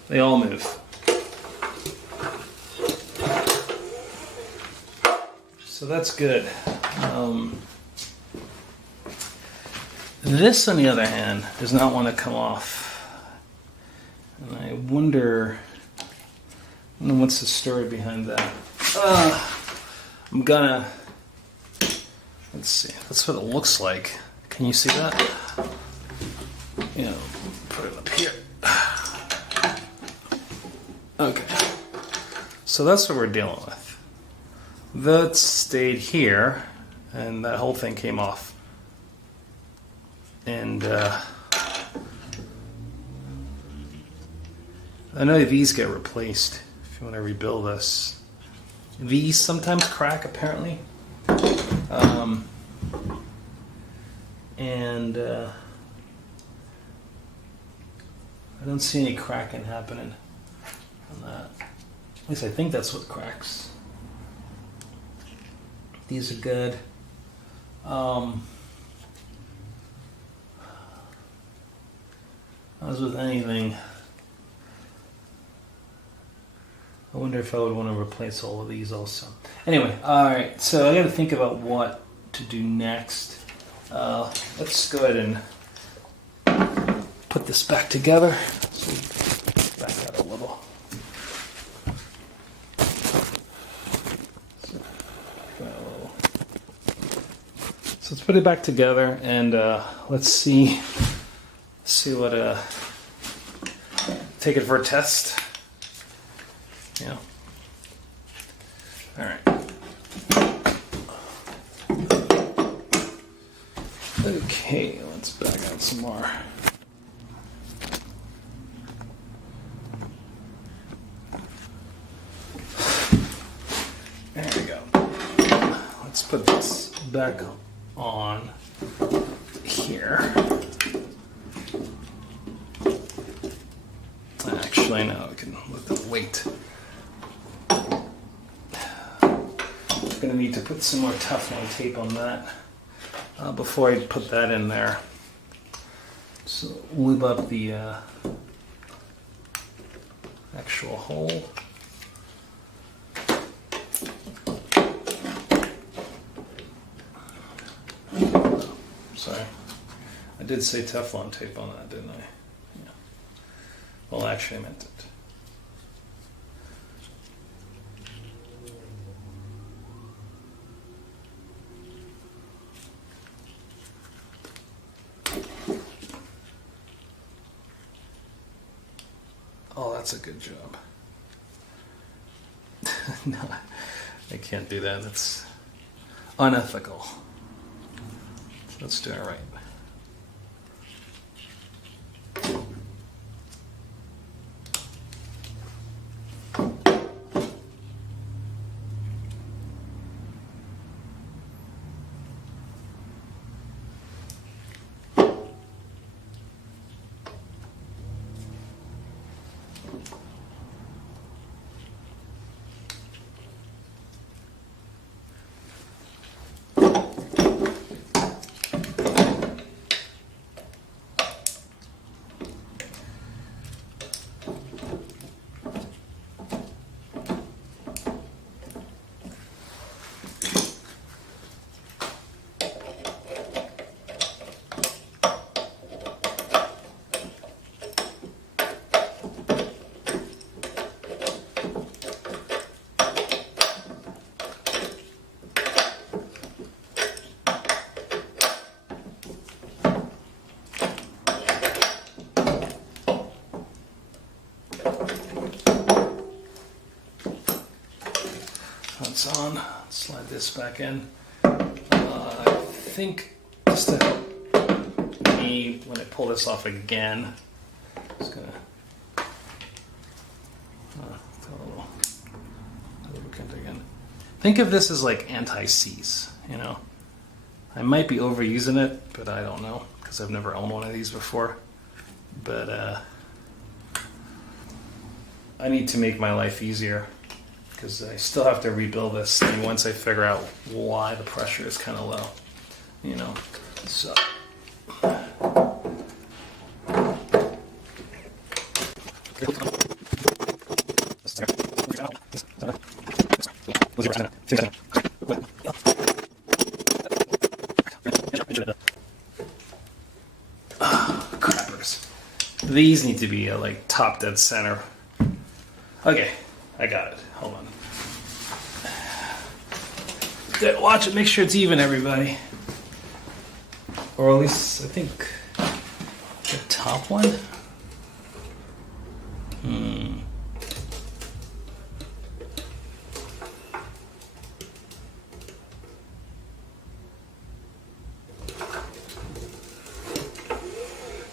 They all move. So that's good. This, on the other hand, does not want to come off. And I wonder what's the story behind that. I'm gonna, let's see, that's what it looks like. Can you see that? You know, put it up here. Okay, so that's what we're dealing with. That stayed here, and that whole thing came off. And I know these get replaced if you want to rebuild this. These sometimes crack, apparently. And I don't see any cracking happening on that. At least I think that's what cracks. These are good. As with anything, I wonder if I would want to replace all of these also. Anyway, alright, so I got to think about what to do next. Let's go ahead and put this back together. So back out a little. So let's put it back together and let's see what take it for a test. Yeah. All right. Okay, let's back out some more. There we go. Let's put this back on here. Actually, no, we can let them wait. I'm going to need to put some more Teflon tape on that before I put that in there. So lube up the actual hole. Sorry, I did say Teflon tape on that, didn't I? Yeah. Well, actually, I meant it. Oh, that's a good job. No, I can't do that. That's unethical. So let's do it right. That's on. Slide this back in. I think just to help me when I pull this off again, just gonna throw a little lubricant again. Think of this as like anti-seize, you know. I might be overusing it, but I don't know because I've never owned one of these before. But I need to make my life easier, because I still have to rebuild this thing once I figure out why the pressure is kind of low, you know. So crappers. These need to be like top dead center. Okay, I got it. Hold on. Good. Watch it. Make sure it's even, everybody. Or at least, I think, the top one.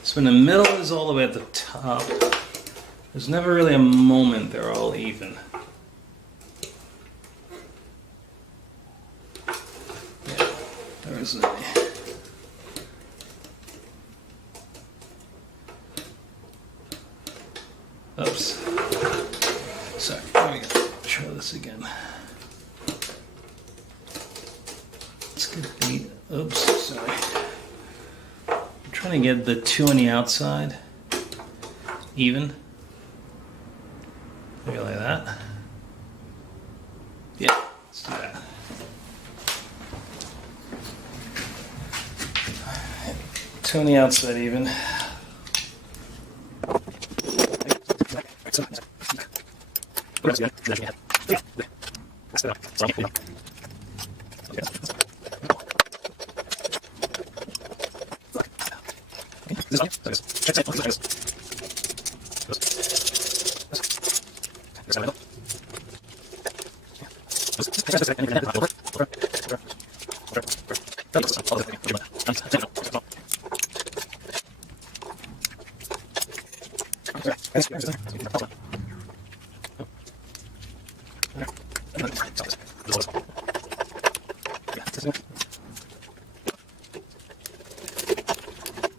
So in the middle is all the way at the top. There's never really a moment they're all even. Yeah, there isn't any. Oops. Sorry, let me try this again. It's gonna be, oops, sorry. I'm trying to get the two on the outside even. Maybe like that. Yeah, let's do that. Two on the outside even.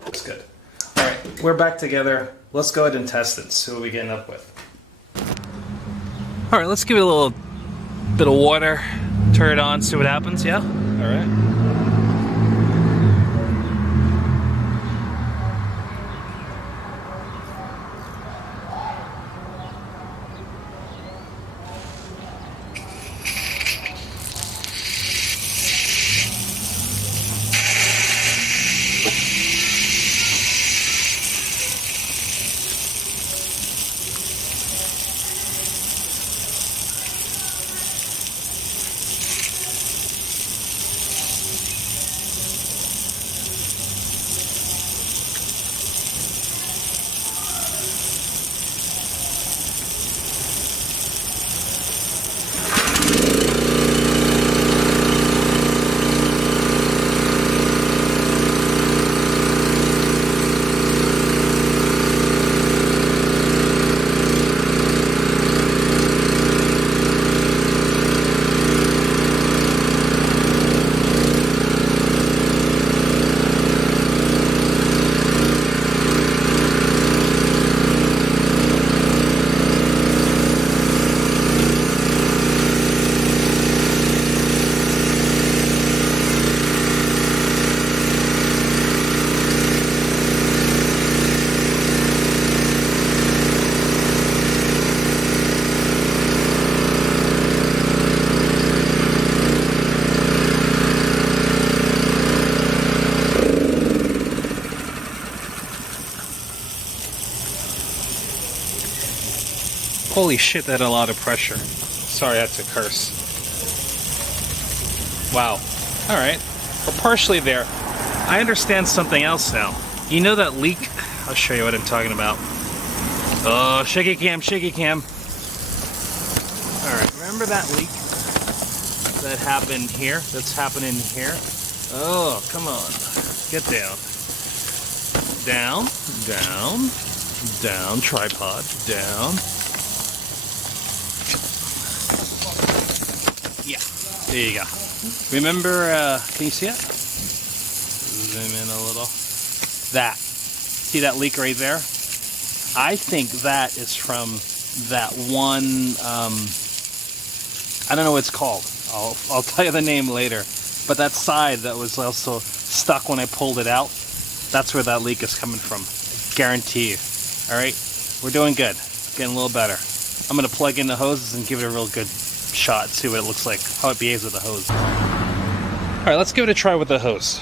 That's good. All right, we're back together. Let's go ahead and test it, see what we end up with. All right, let's give it a little bit of water, turn it on, see what happens, yeah? All right. Holy shit, that had a lot of pressure. Sorry, I had to curse. Wow. Alright. We're partially there. I understand something else now. You know that leak? I'll show you what I'm talking about. Oh, shaky cam, shaky cam. Alright, remember that leak that happened here? That's happening here? Oh, come on. Get down. Down, down, down, tripod, down. Yeah, there you go. Remember, can you see it? Zoom in a little. That. See that leak right there? I think that is from that one, I don't know what it's called. I'll tell you the name later. But that side that was also stuck when I pulled it out, that's where that leak is coming from. Guarantee you. Alright? We're doing good. Getting a little better. I'm going to plug in the hoses and give it a real good shot. See what it looks like. How it behaves with the hose. Alright, let's give it a try with the hose.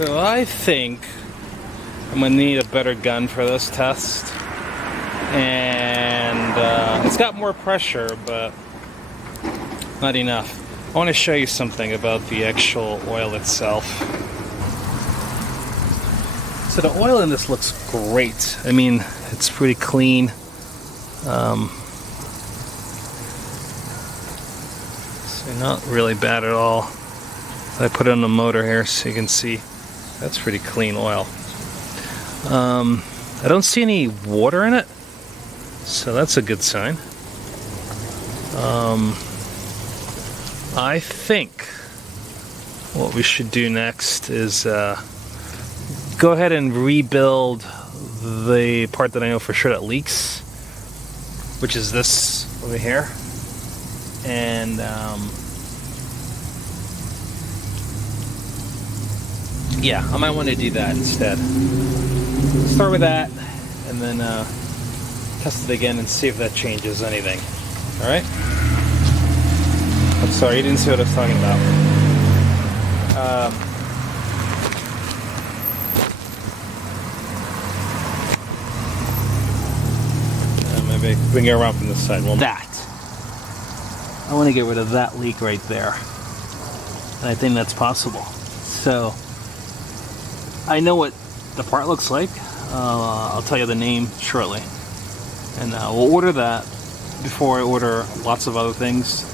So I think I'm going to need a better gun for this test. And it's got more pressure, but not enough. I want to show you something about the actual oil itself. So the oil in this looks great. I mean, it's pretty clean. So not really bad at all. I put it on the motor here so you can see. That's pretty clean oil. I don't see any water in it, so that's a good sign. I think what we should do next is go ahead and rebuild the part that I know for sure that leaks, which is this over here. And yeah, I might want to do that instead. Start with that, and then test it again and see if that changes anything. Alright? I'm sorry, you didn't see what I was talking about. Maybe we can go around from this side. Well, that. I want to get rid of that leak right there. And I think that's possible. So, I know what the part looks like. I'll tell you the name shortly. And we'll order that before I order lots of other things.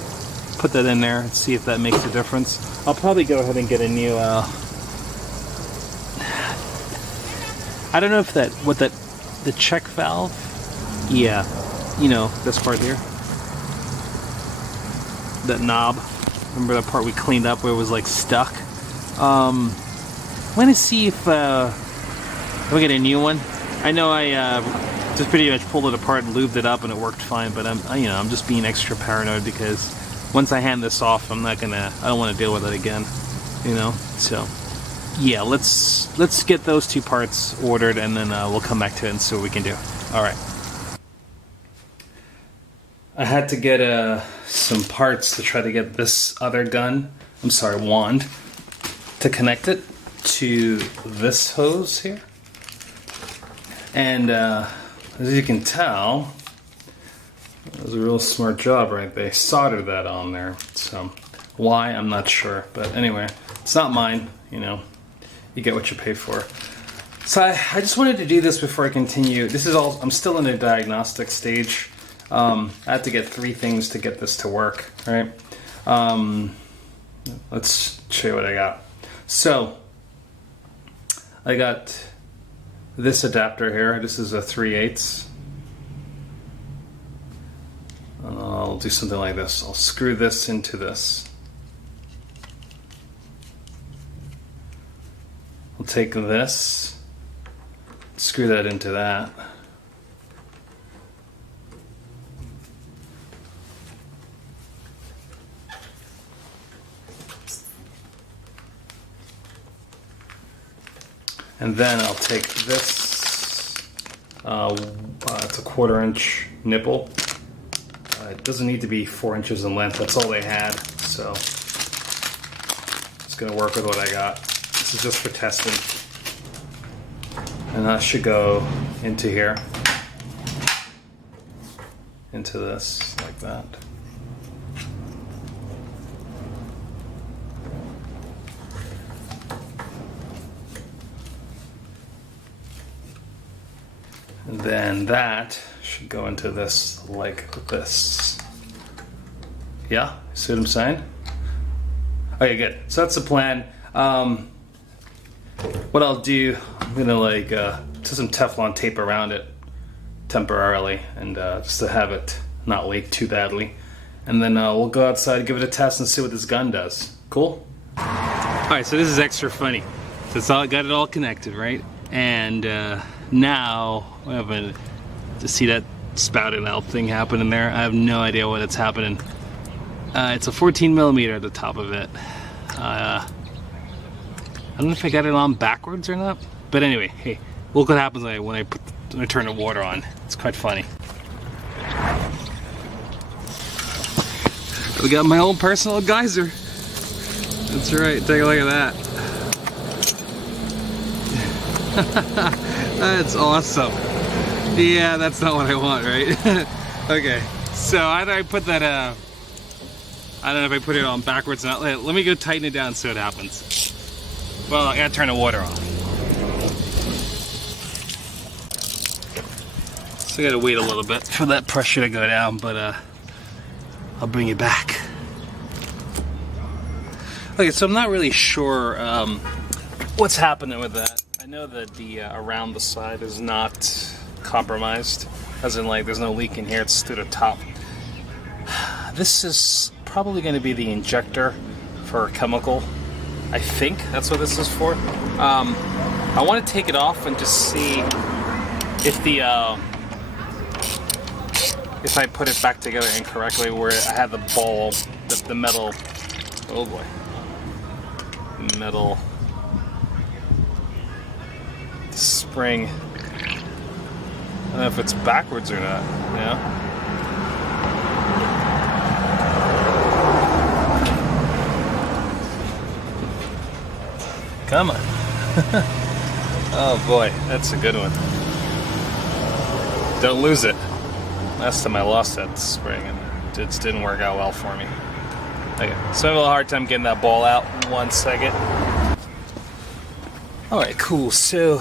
Put that in there and see if that makes a difference. I'll probably go ahead and get a new... I don't know if the check valve... Yeah, you know, this part here. That knob. Remember that part we cleaned up where it was like stuck? I'm gonna see if we get a new one. I know I just pretty much pulled it apart and lubed it up and it worked fine, but I'm just being extra paranoid because once I hand this off, I don't want to deal with it again, you know. So yeah, let's get those two parts ordered and then we'll come back to it and see what we can do. All right. I had to get some parts to try to get this other wand, to connect it to this hose here. And as you can tell, it was a real smart job, right? They soldered that on there. So why, I'm not sure. But anyway, it's not mine, you know. You get what you pay for. So I just wanted to do this before I continue. This is all, I'm still in the diagnostic stage. I had to get 3 things to get this to work, right? Let's show you what I got. So I got this adapter here. This is a 3/8. I'll do something like this. I'll screw this into this. I'll take this, screw that into that. And then I'll take this, it's a 1/4 inch nipple. It doesn't need to be 4 inches in length, that's all they had. So, just gonna work with what I got. This is just for testing. And that should go into here. Into this, like that. And then that should go into this like this. Yeah, see what I'm saying? Okay, good. So that's the plan. What I'll do, I'm gonna like put some Teflon tape around it temporarily, and just to have it not leak too badly. And then we'll go outside, give it a test, and see what this gun does. Cool? All right, so this is extra funny. So it's all got it all connected, right? And now we have to see that spouted out thing happening there. I have no idea what it's happening. It's a 14mm at the top of it. I don't know if I got it on backwards or not, but anyway, hey, look what happens when I turn the water on. It's quite funny. We got my own personal geyser. That's right, take a look at that. That's awesome. Yeah, that's not what I want, right? Okay, so either I put that, I don't know if I put it on backwards or not. Let me go tighten it down and see what happens. Well, I gotta turn the water on. So I gotta wait a little bit for that pressure to go down, but I'll bring it back. Okay, so I'm not really sure what's happening with that. I know that the around the side is not compromised, as in like there's no leak in here, it's to the top. This is probably going to be the injector for a chemical. I think that's what this is for. I want to take it off and just see if the if I put it back together incorrectly, where I had the ball, the metal. Oh boy, metal spring. I don't know if it's backwards or not. Yeah. Come on. Oh boy, that's a good one. Don't lose it. Last time I lost that spring and it just didn't work out well for me. Okay, so I have a hard time getting that ball out. 1 second. Alright, cool. So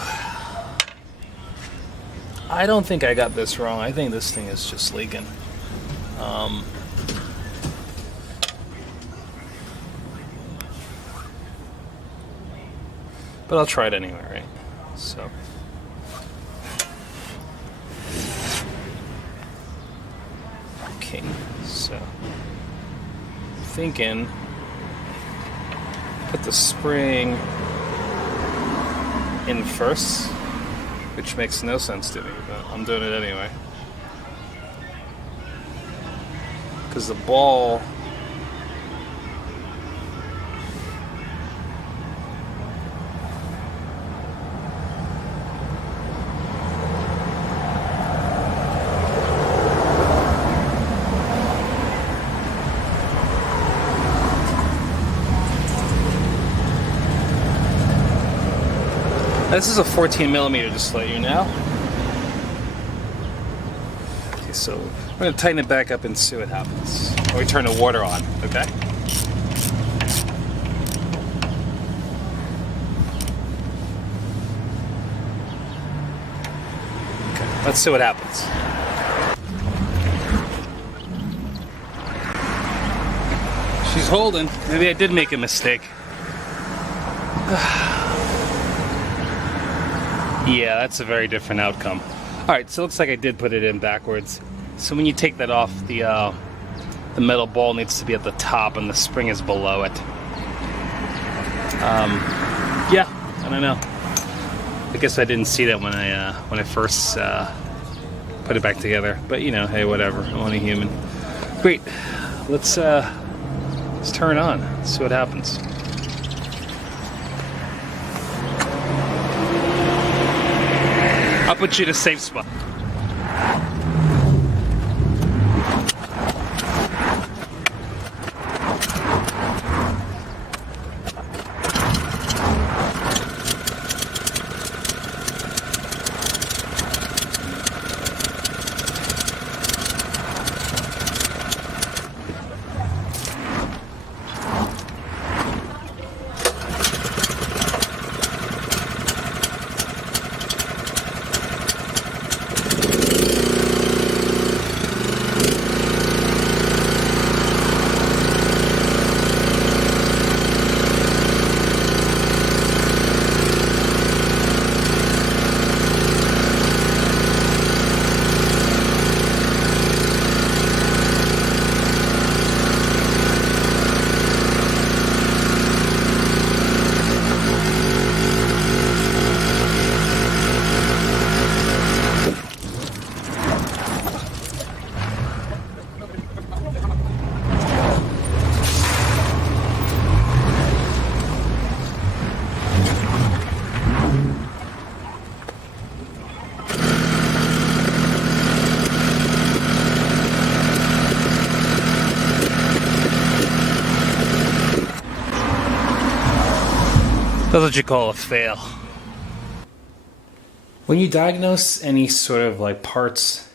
I don't think I got this wrong. I think this thing is just leaking. But I'll try it anyway, right? So. Okay, so. Thinking, put the spring in first, which makes no sense to me, but I'm doing it anyway. Because the ball, this is a 14mm, just to let you know. so we're going to tighten it back up and see what happens. Or we turn the water on, okay? Okay, let's see what happens. She's holding. Maybe I did make a mistake. Yeah, that's a very different outcome. Alright, so it looks like I did put it in backwards. So when you take that off, the metal ball needs to be at the top and the spring is below it. Yeah, I don't know. I guess I didn't see that when I first put it back together. But you know, hey, whatever. I'm only human. Great. Let's turn it on. See what happens. I'll put you in a safe spot. That's what you call a fail. When you diagnose any sort of like parts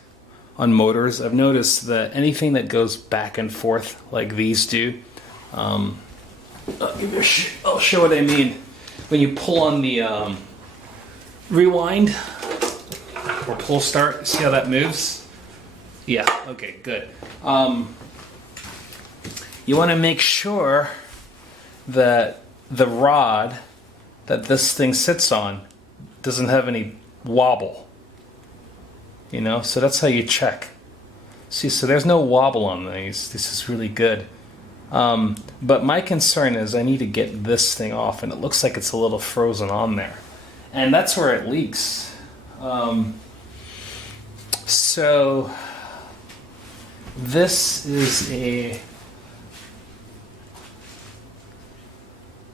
on motors, I've noticed that anything that goes back and forth like these do, I'll show what I mean. When you pull on the rewind or pull start, see how that moves? Yeah, okay, good. You want to make sure that the rod that this thing sits on doesn't have any wobble. You know, so that's how you check. See, so there's no wobble on these. This is really good. But my concern is I need to get this thing off, and it looks like it's a little frozen on there. And that's where it leaks. So this is I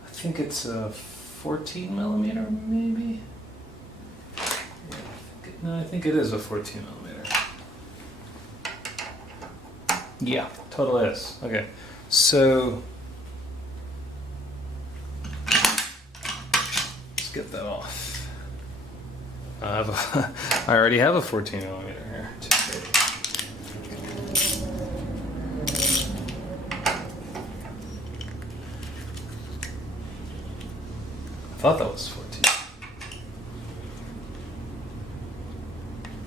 think it's a 14 millimeter, maybe? No, I think it is a 14 millimeter. Yeah, totally is. Okay, so let's get that off. I already have a 14 millimeter here. I thought that was 14.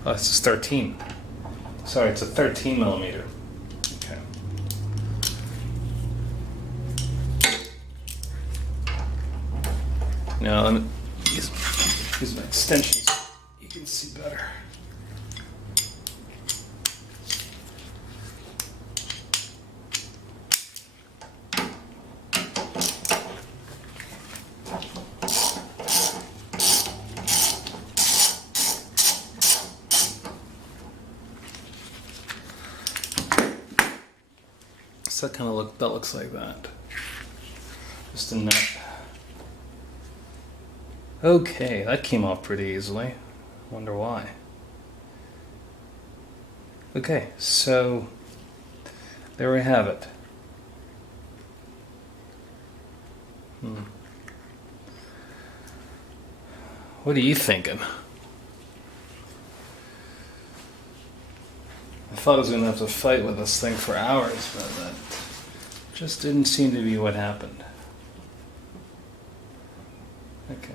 Oh, this is 13. Sorry, it's a 13 millimeter. Okay. Now, let me use my extensions. You can see better. So that looks like that. Just a nut. Okay, that came off pretty easily. Wonder why. Okay, so there we have it. What are you thinking? I thought I was going to have to fight with this thing for hours, but that just didn't seem to be what happened. Okay.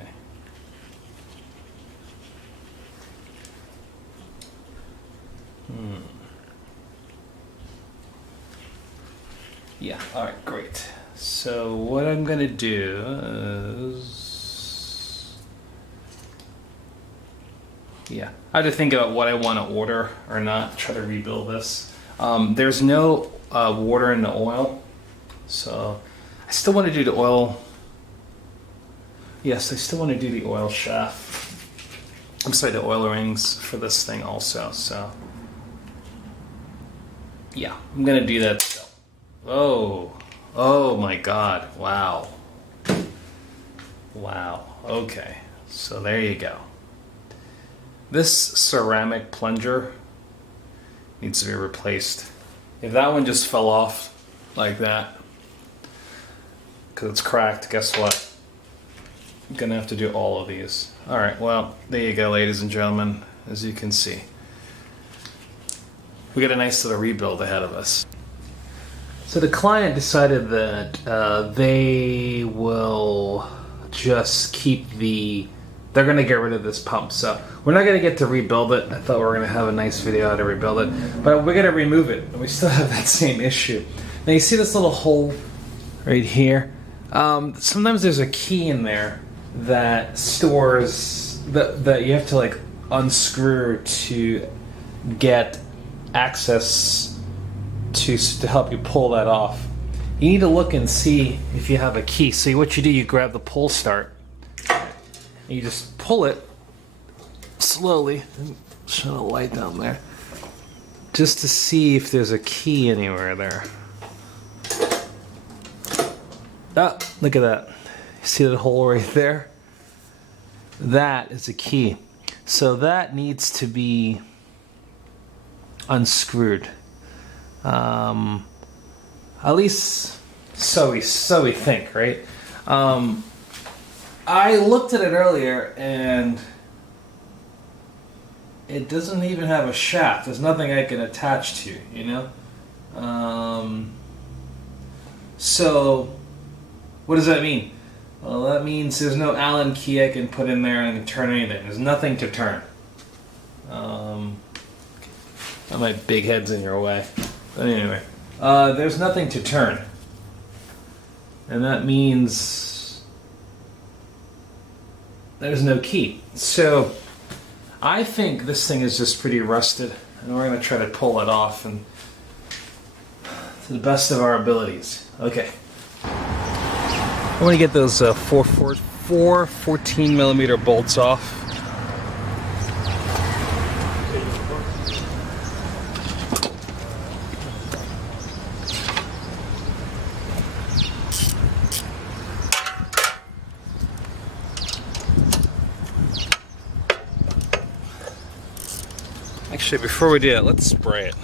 Yeah, alright, great. So what I'm going to do is... yeah, I have to think about what I want to order or not, try to rebuild this. There's no water in the oil, so I still want to do the oil. Yes, I still want to do the oil shaft. I'm sorry, the oil rings for this thing also, so yeah, I'm going to do that still. Oh my God, wow. Wow, okay, so there you go. This ceramic plunger needs to be replaced. If that one just fell off like that, because it's cracked, guess what? I'm gonna have to do all of these. All right, well, there you go, ladies and gentlemen. As you can see, we got a nice little rebuild ahead of us. So the client decided that they will just keep they're going to get rid of this pump. So we're not going to get to rebuild it. I thought we were going to have a nice video how to rebuild it, but we're going to remove it, and we still have that same issue. Now you see this little hole right here? Sometimes there's a key in there that stores, that you have to like unscrew to get access to help you pull that off. You need to look and see if you have a key. So what you do, you grab the pull start, and you just pull it slowly. Shine a light down there, just to see if there's a key anywhere there. Ah, look at that. You see that hole right there? That is a key. So that needs to be unscrewed. At least so we think, right? I looked at it earlier and it doesn't even have a shaft. There's nothing I can attach to, you know? So what does that mean? Well, that means there's no Allen key I can put in there and turn anything. There's nothing to turn. My big head's in your way. But anyway, there's nothing to turn. And that means there's no key. So I think this thing is just pretty rusted, and we're going to try to pull it off and to the best of our abilities. Okay. I want to get those four 14mm bolts off. Actually, before we do that, let's spray it.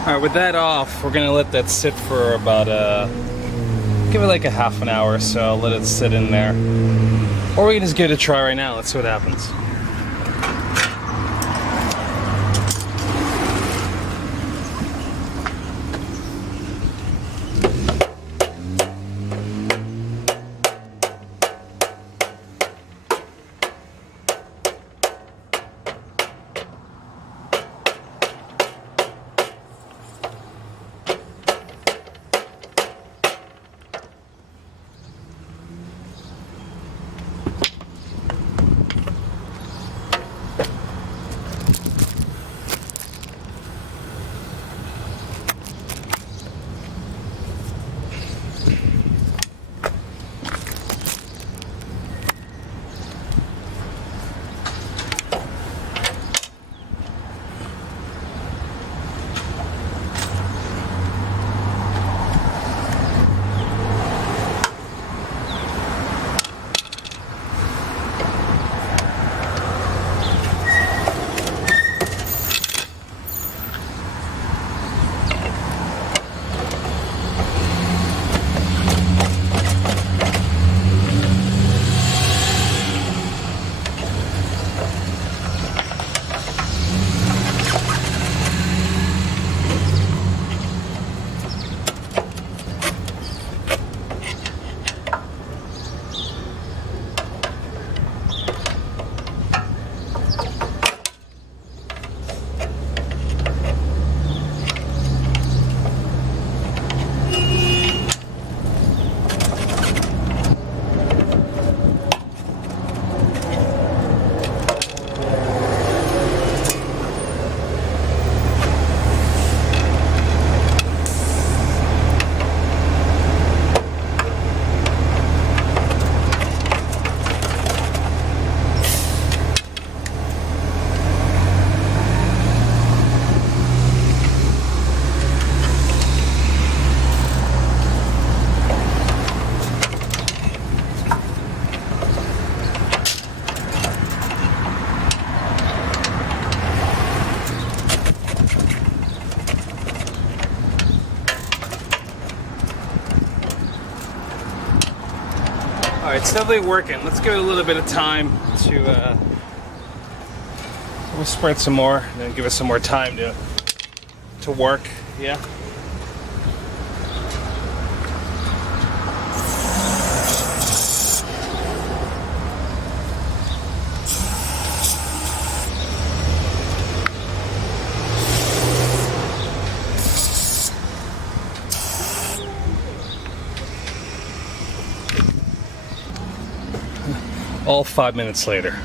Alright, with that off, we're gonna let that sit for about give it like a half an hour or so, let it sit in there. Or we can just give it a try right now, let's see what happens. Alright, it's definitely working. Let's give it a little bit of time to we'll spread some more and then give it some more time to work. Yeah. All 5 minutes later.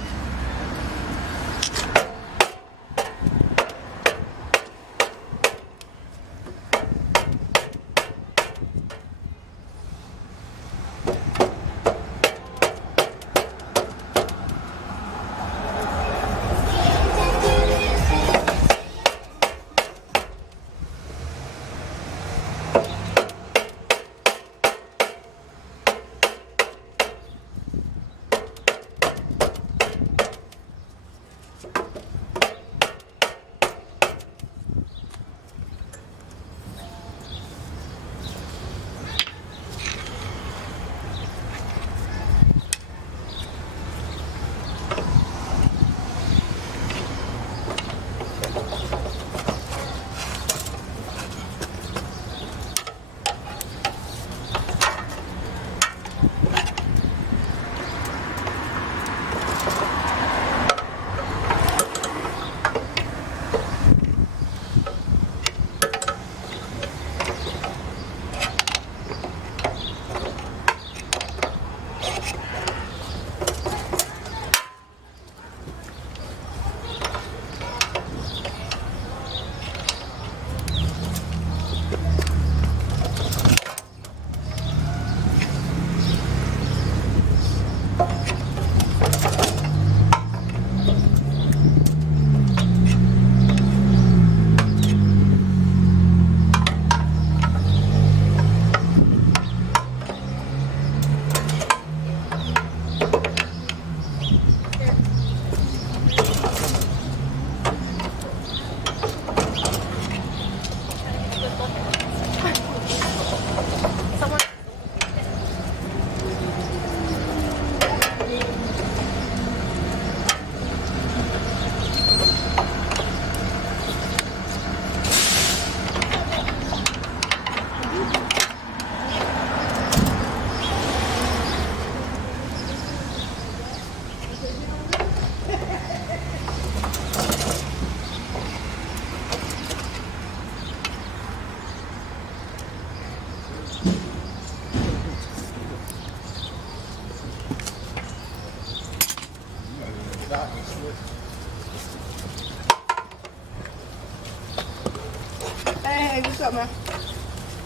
Hey, what's up, man?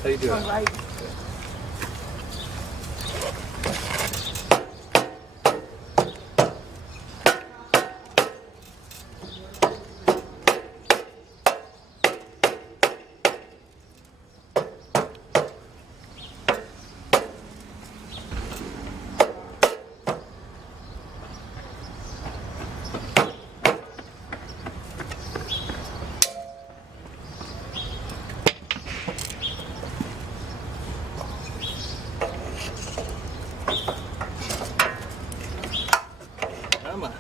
How you doing? All right. Come on.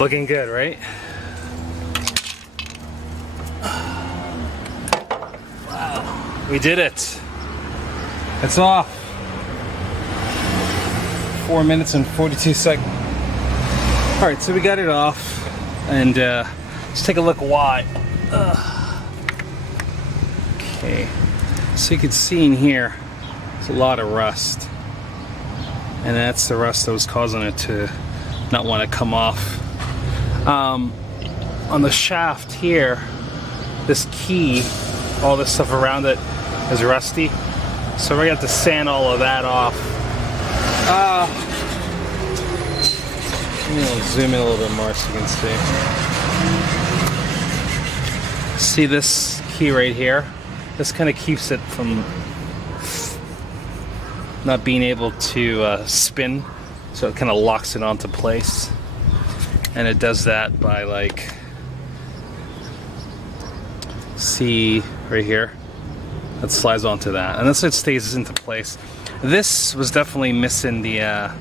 Looking good, right? Wow, we did it. It's off. 4 minutes and 42 seconds. All right, so we got it off, and let's take a look why. Okay, so you can see in here, there's a lot of rust, and that's the rust that was causing it to not want to come off. On the shaft here, this key, all this stuff around it is rusty, so we're gonna have to sand all of that off. Zoom in a little bit more so you can see. See this key right here? This kind of keeps it from not being able to spin, so it kind of locks it onto place. And it does that by, like, see right here, that slides onto that, and that's what stays into place. This was definitely missing the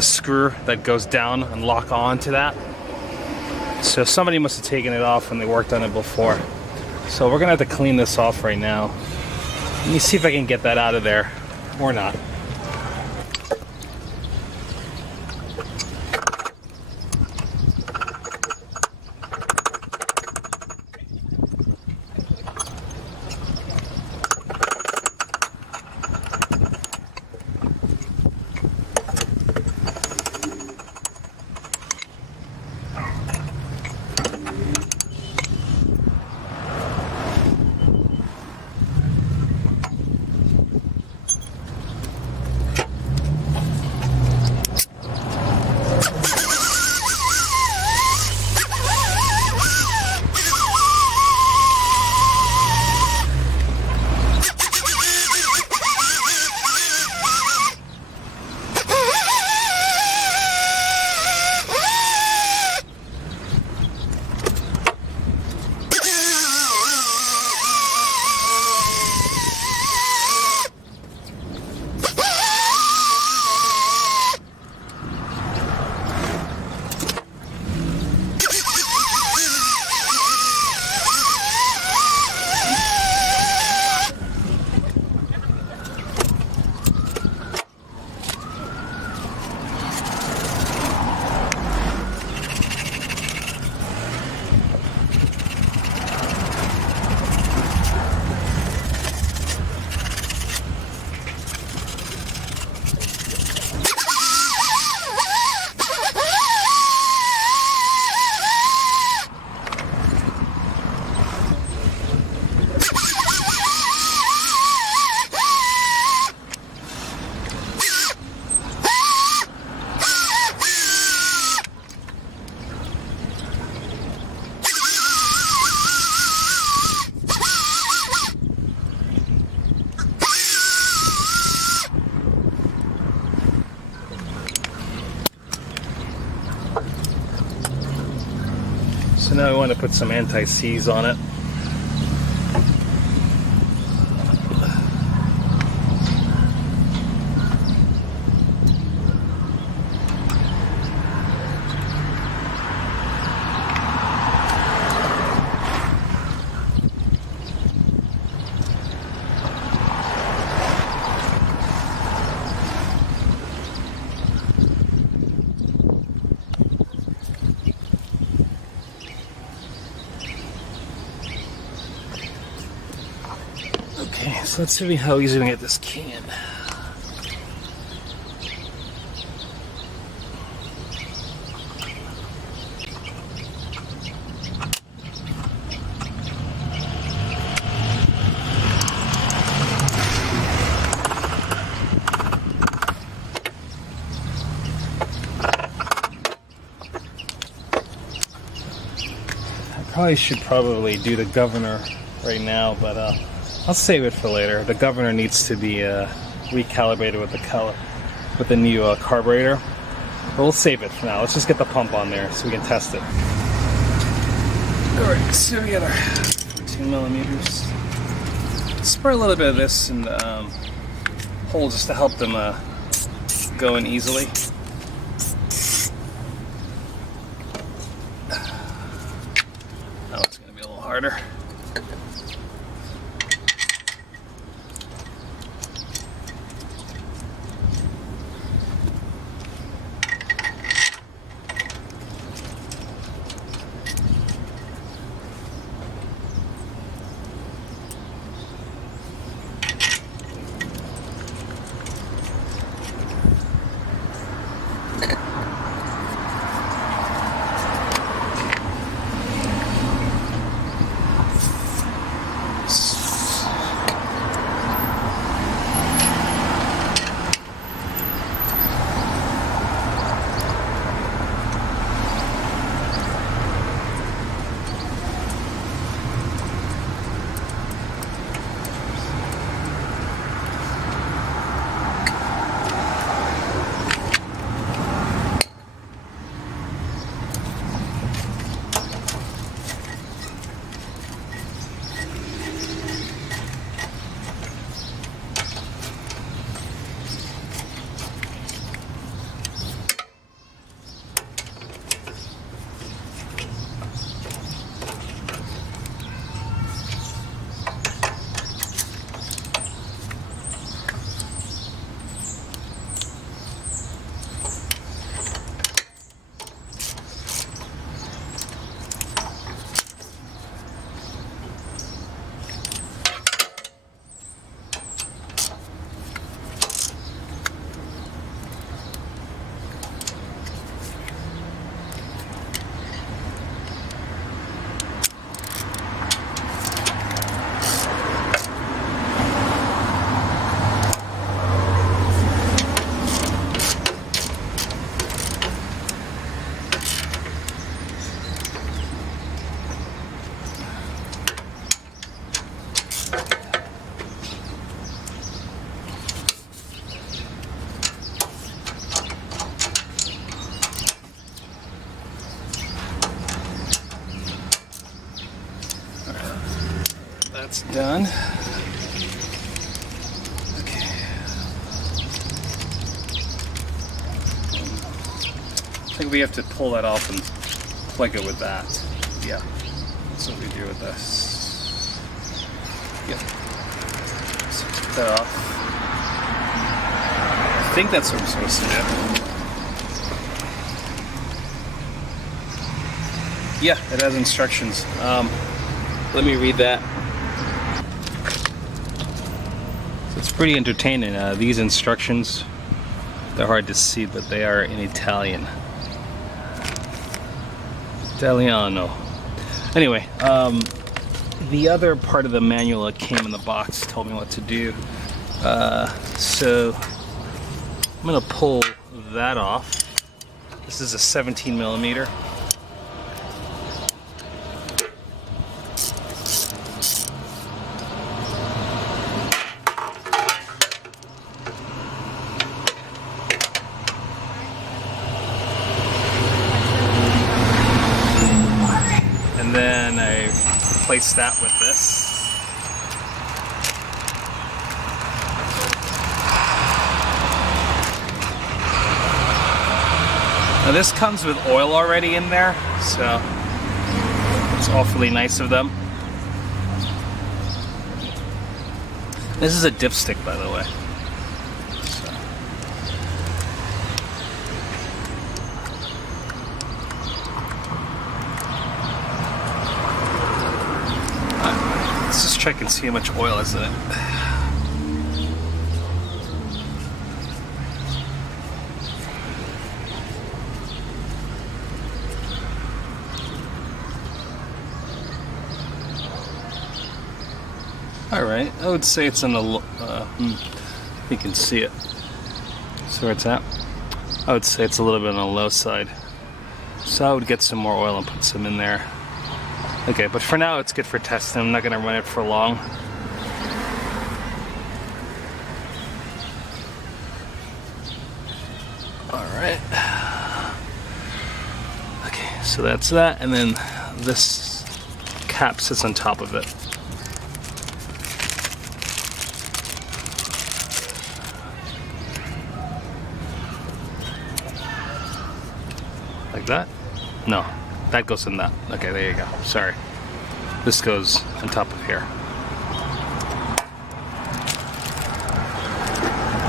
screw that goes down and lock on to that. So somebody must have taken it off when they worked on it before. So we're gonna have to clean this off right now. Let me see if I can get that out of there or not. Now we want to put some anti-seize on it. Okay, so let's see how easy we can get this can. I should probably do the governor right now, but I'll save it for later. The governor needs to be recalibrated with the new carburetor. But we'll save it for now. Let's just get the pump on there so we can test it. Alright, so we got our 14 millimeters. Spray a little bit of this in the hole just to help them go in easily. Now it's going to be a little harder. That's done. Okay. I think we have to pull that off and plug it with that. Yeah. That's what we do with this. Yep. So take that off. I think that's what we're supposed to do. Yeah, it has instructions. Let me read that. So it's pretty entertaining. These instructions, they're hard to see, but they are in Italian. Italiano. Anyway, the other part of the manual that came in the box told me what to do. So I'm going to pull that off. This is a 17 millimeter. replace that with this. Now this comes with oil already in there, so it's awfully nice of them. This is a dipstick, by the way. So. Let's just check and see how much oil is in it. Alright, I would say it's in the, you can see it. So where it's at? I would say it's a little bit on the low side. So I would get some more oil and put some in there. Okay, but for now it's good for testing. I'm not going to run it for long. Alright. Okay, so that's that, and then this cap sits on top of it. Like that? No, that goes in that. Okay, there you go. Sorry. This goes on top of here.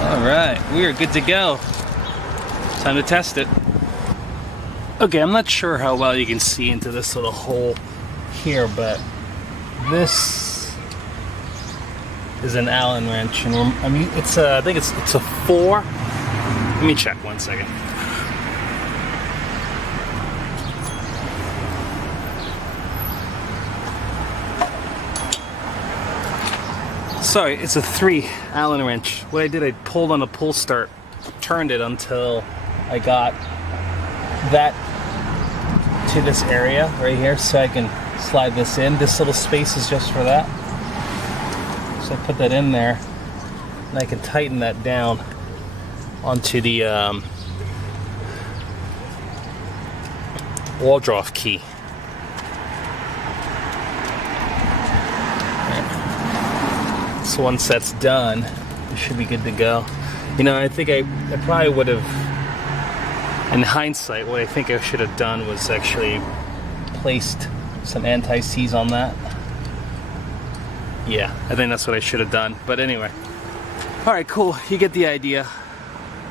Alright, we are good to go. Time to test it. Okay, I'm not sure how well you can see into this little hole here, but this is an Allen wrench, and I mean, it's a, I think it's a 4. Let me check 1 second. Sorry, it's a 3 Allen wrench. What I did, I pulled on a pull start, turned it until I got that to this area right here, so I can slide this in. This little space is just for that. So I put that in there, and I can tighten that down onto the wall draw key. So once that's done, it should be good to go. You know, I think I probably would have, in hindsight, what I think I should have done was actually placed some anti-seize on that. Yeah, I think that's what I should have done. But anyway. Alright, cool. You get the idea.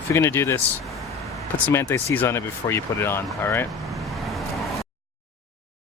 If you're going to do this, put some anti-seize on it before you put it on, alright?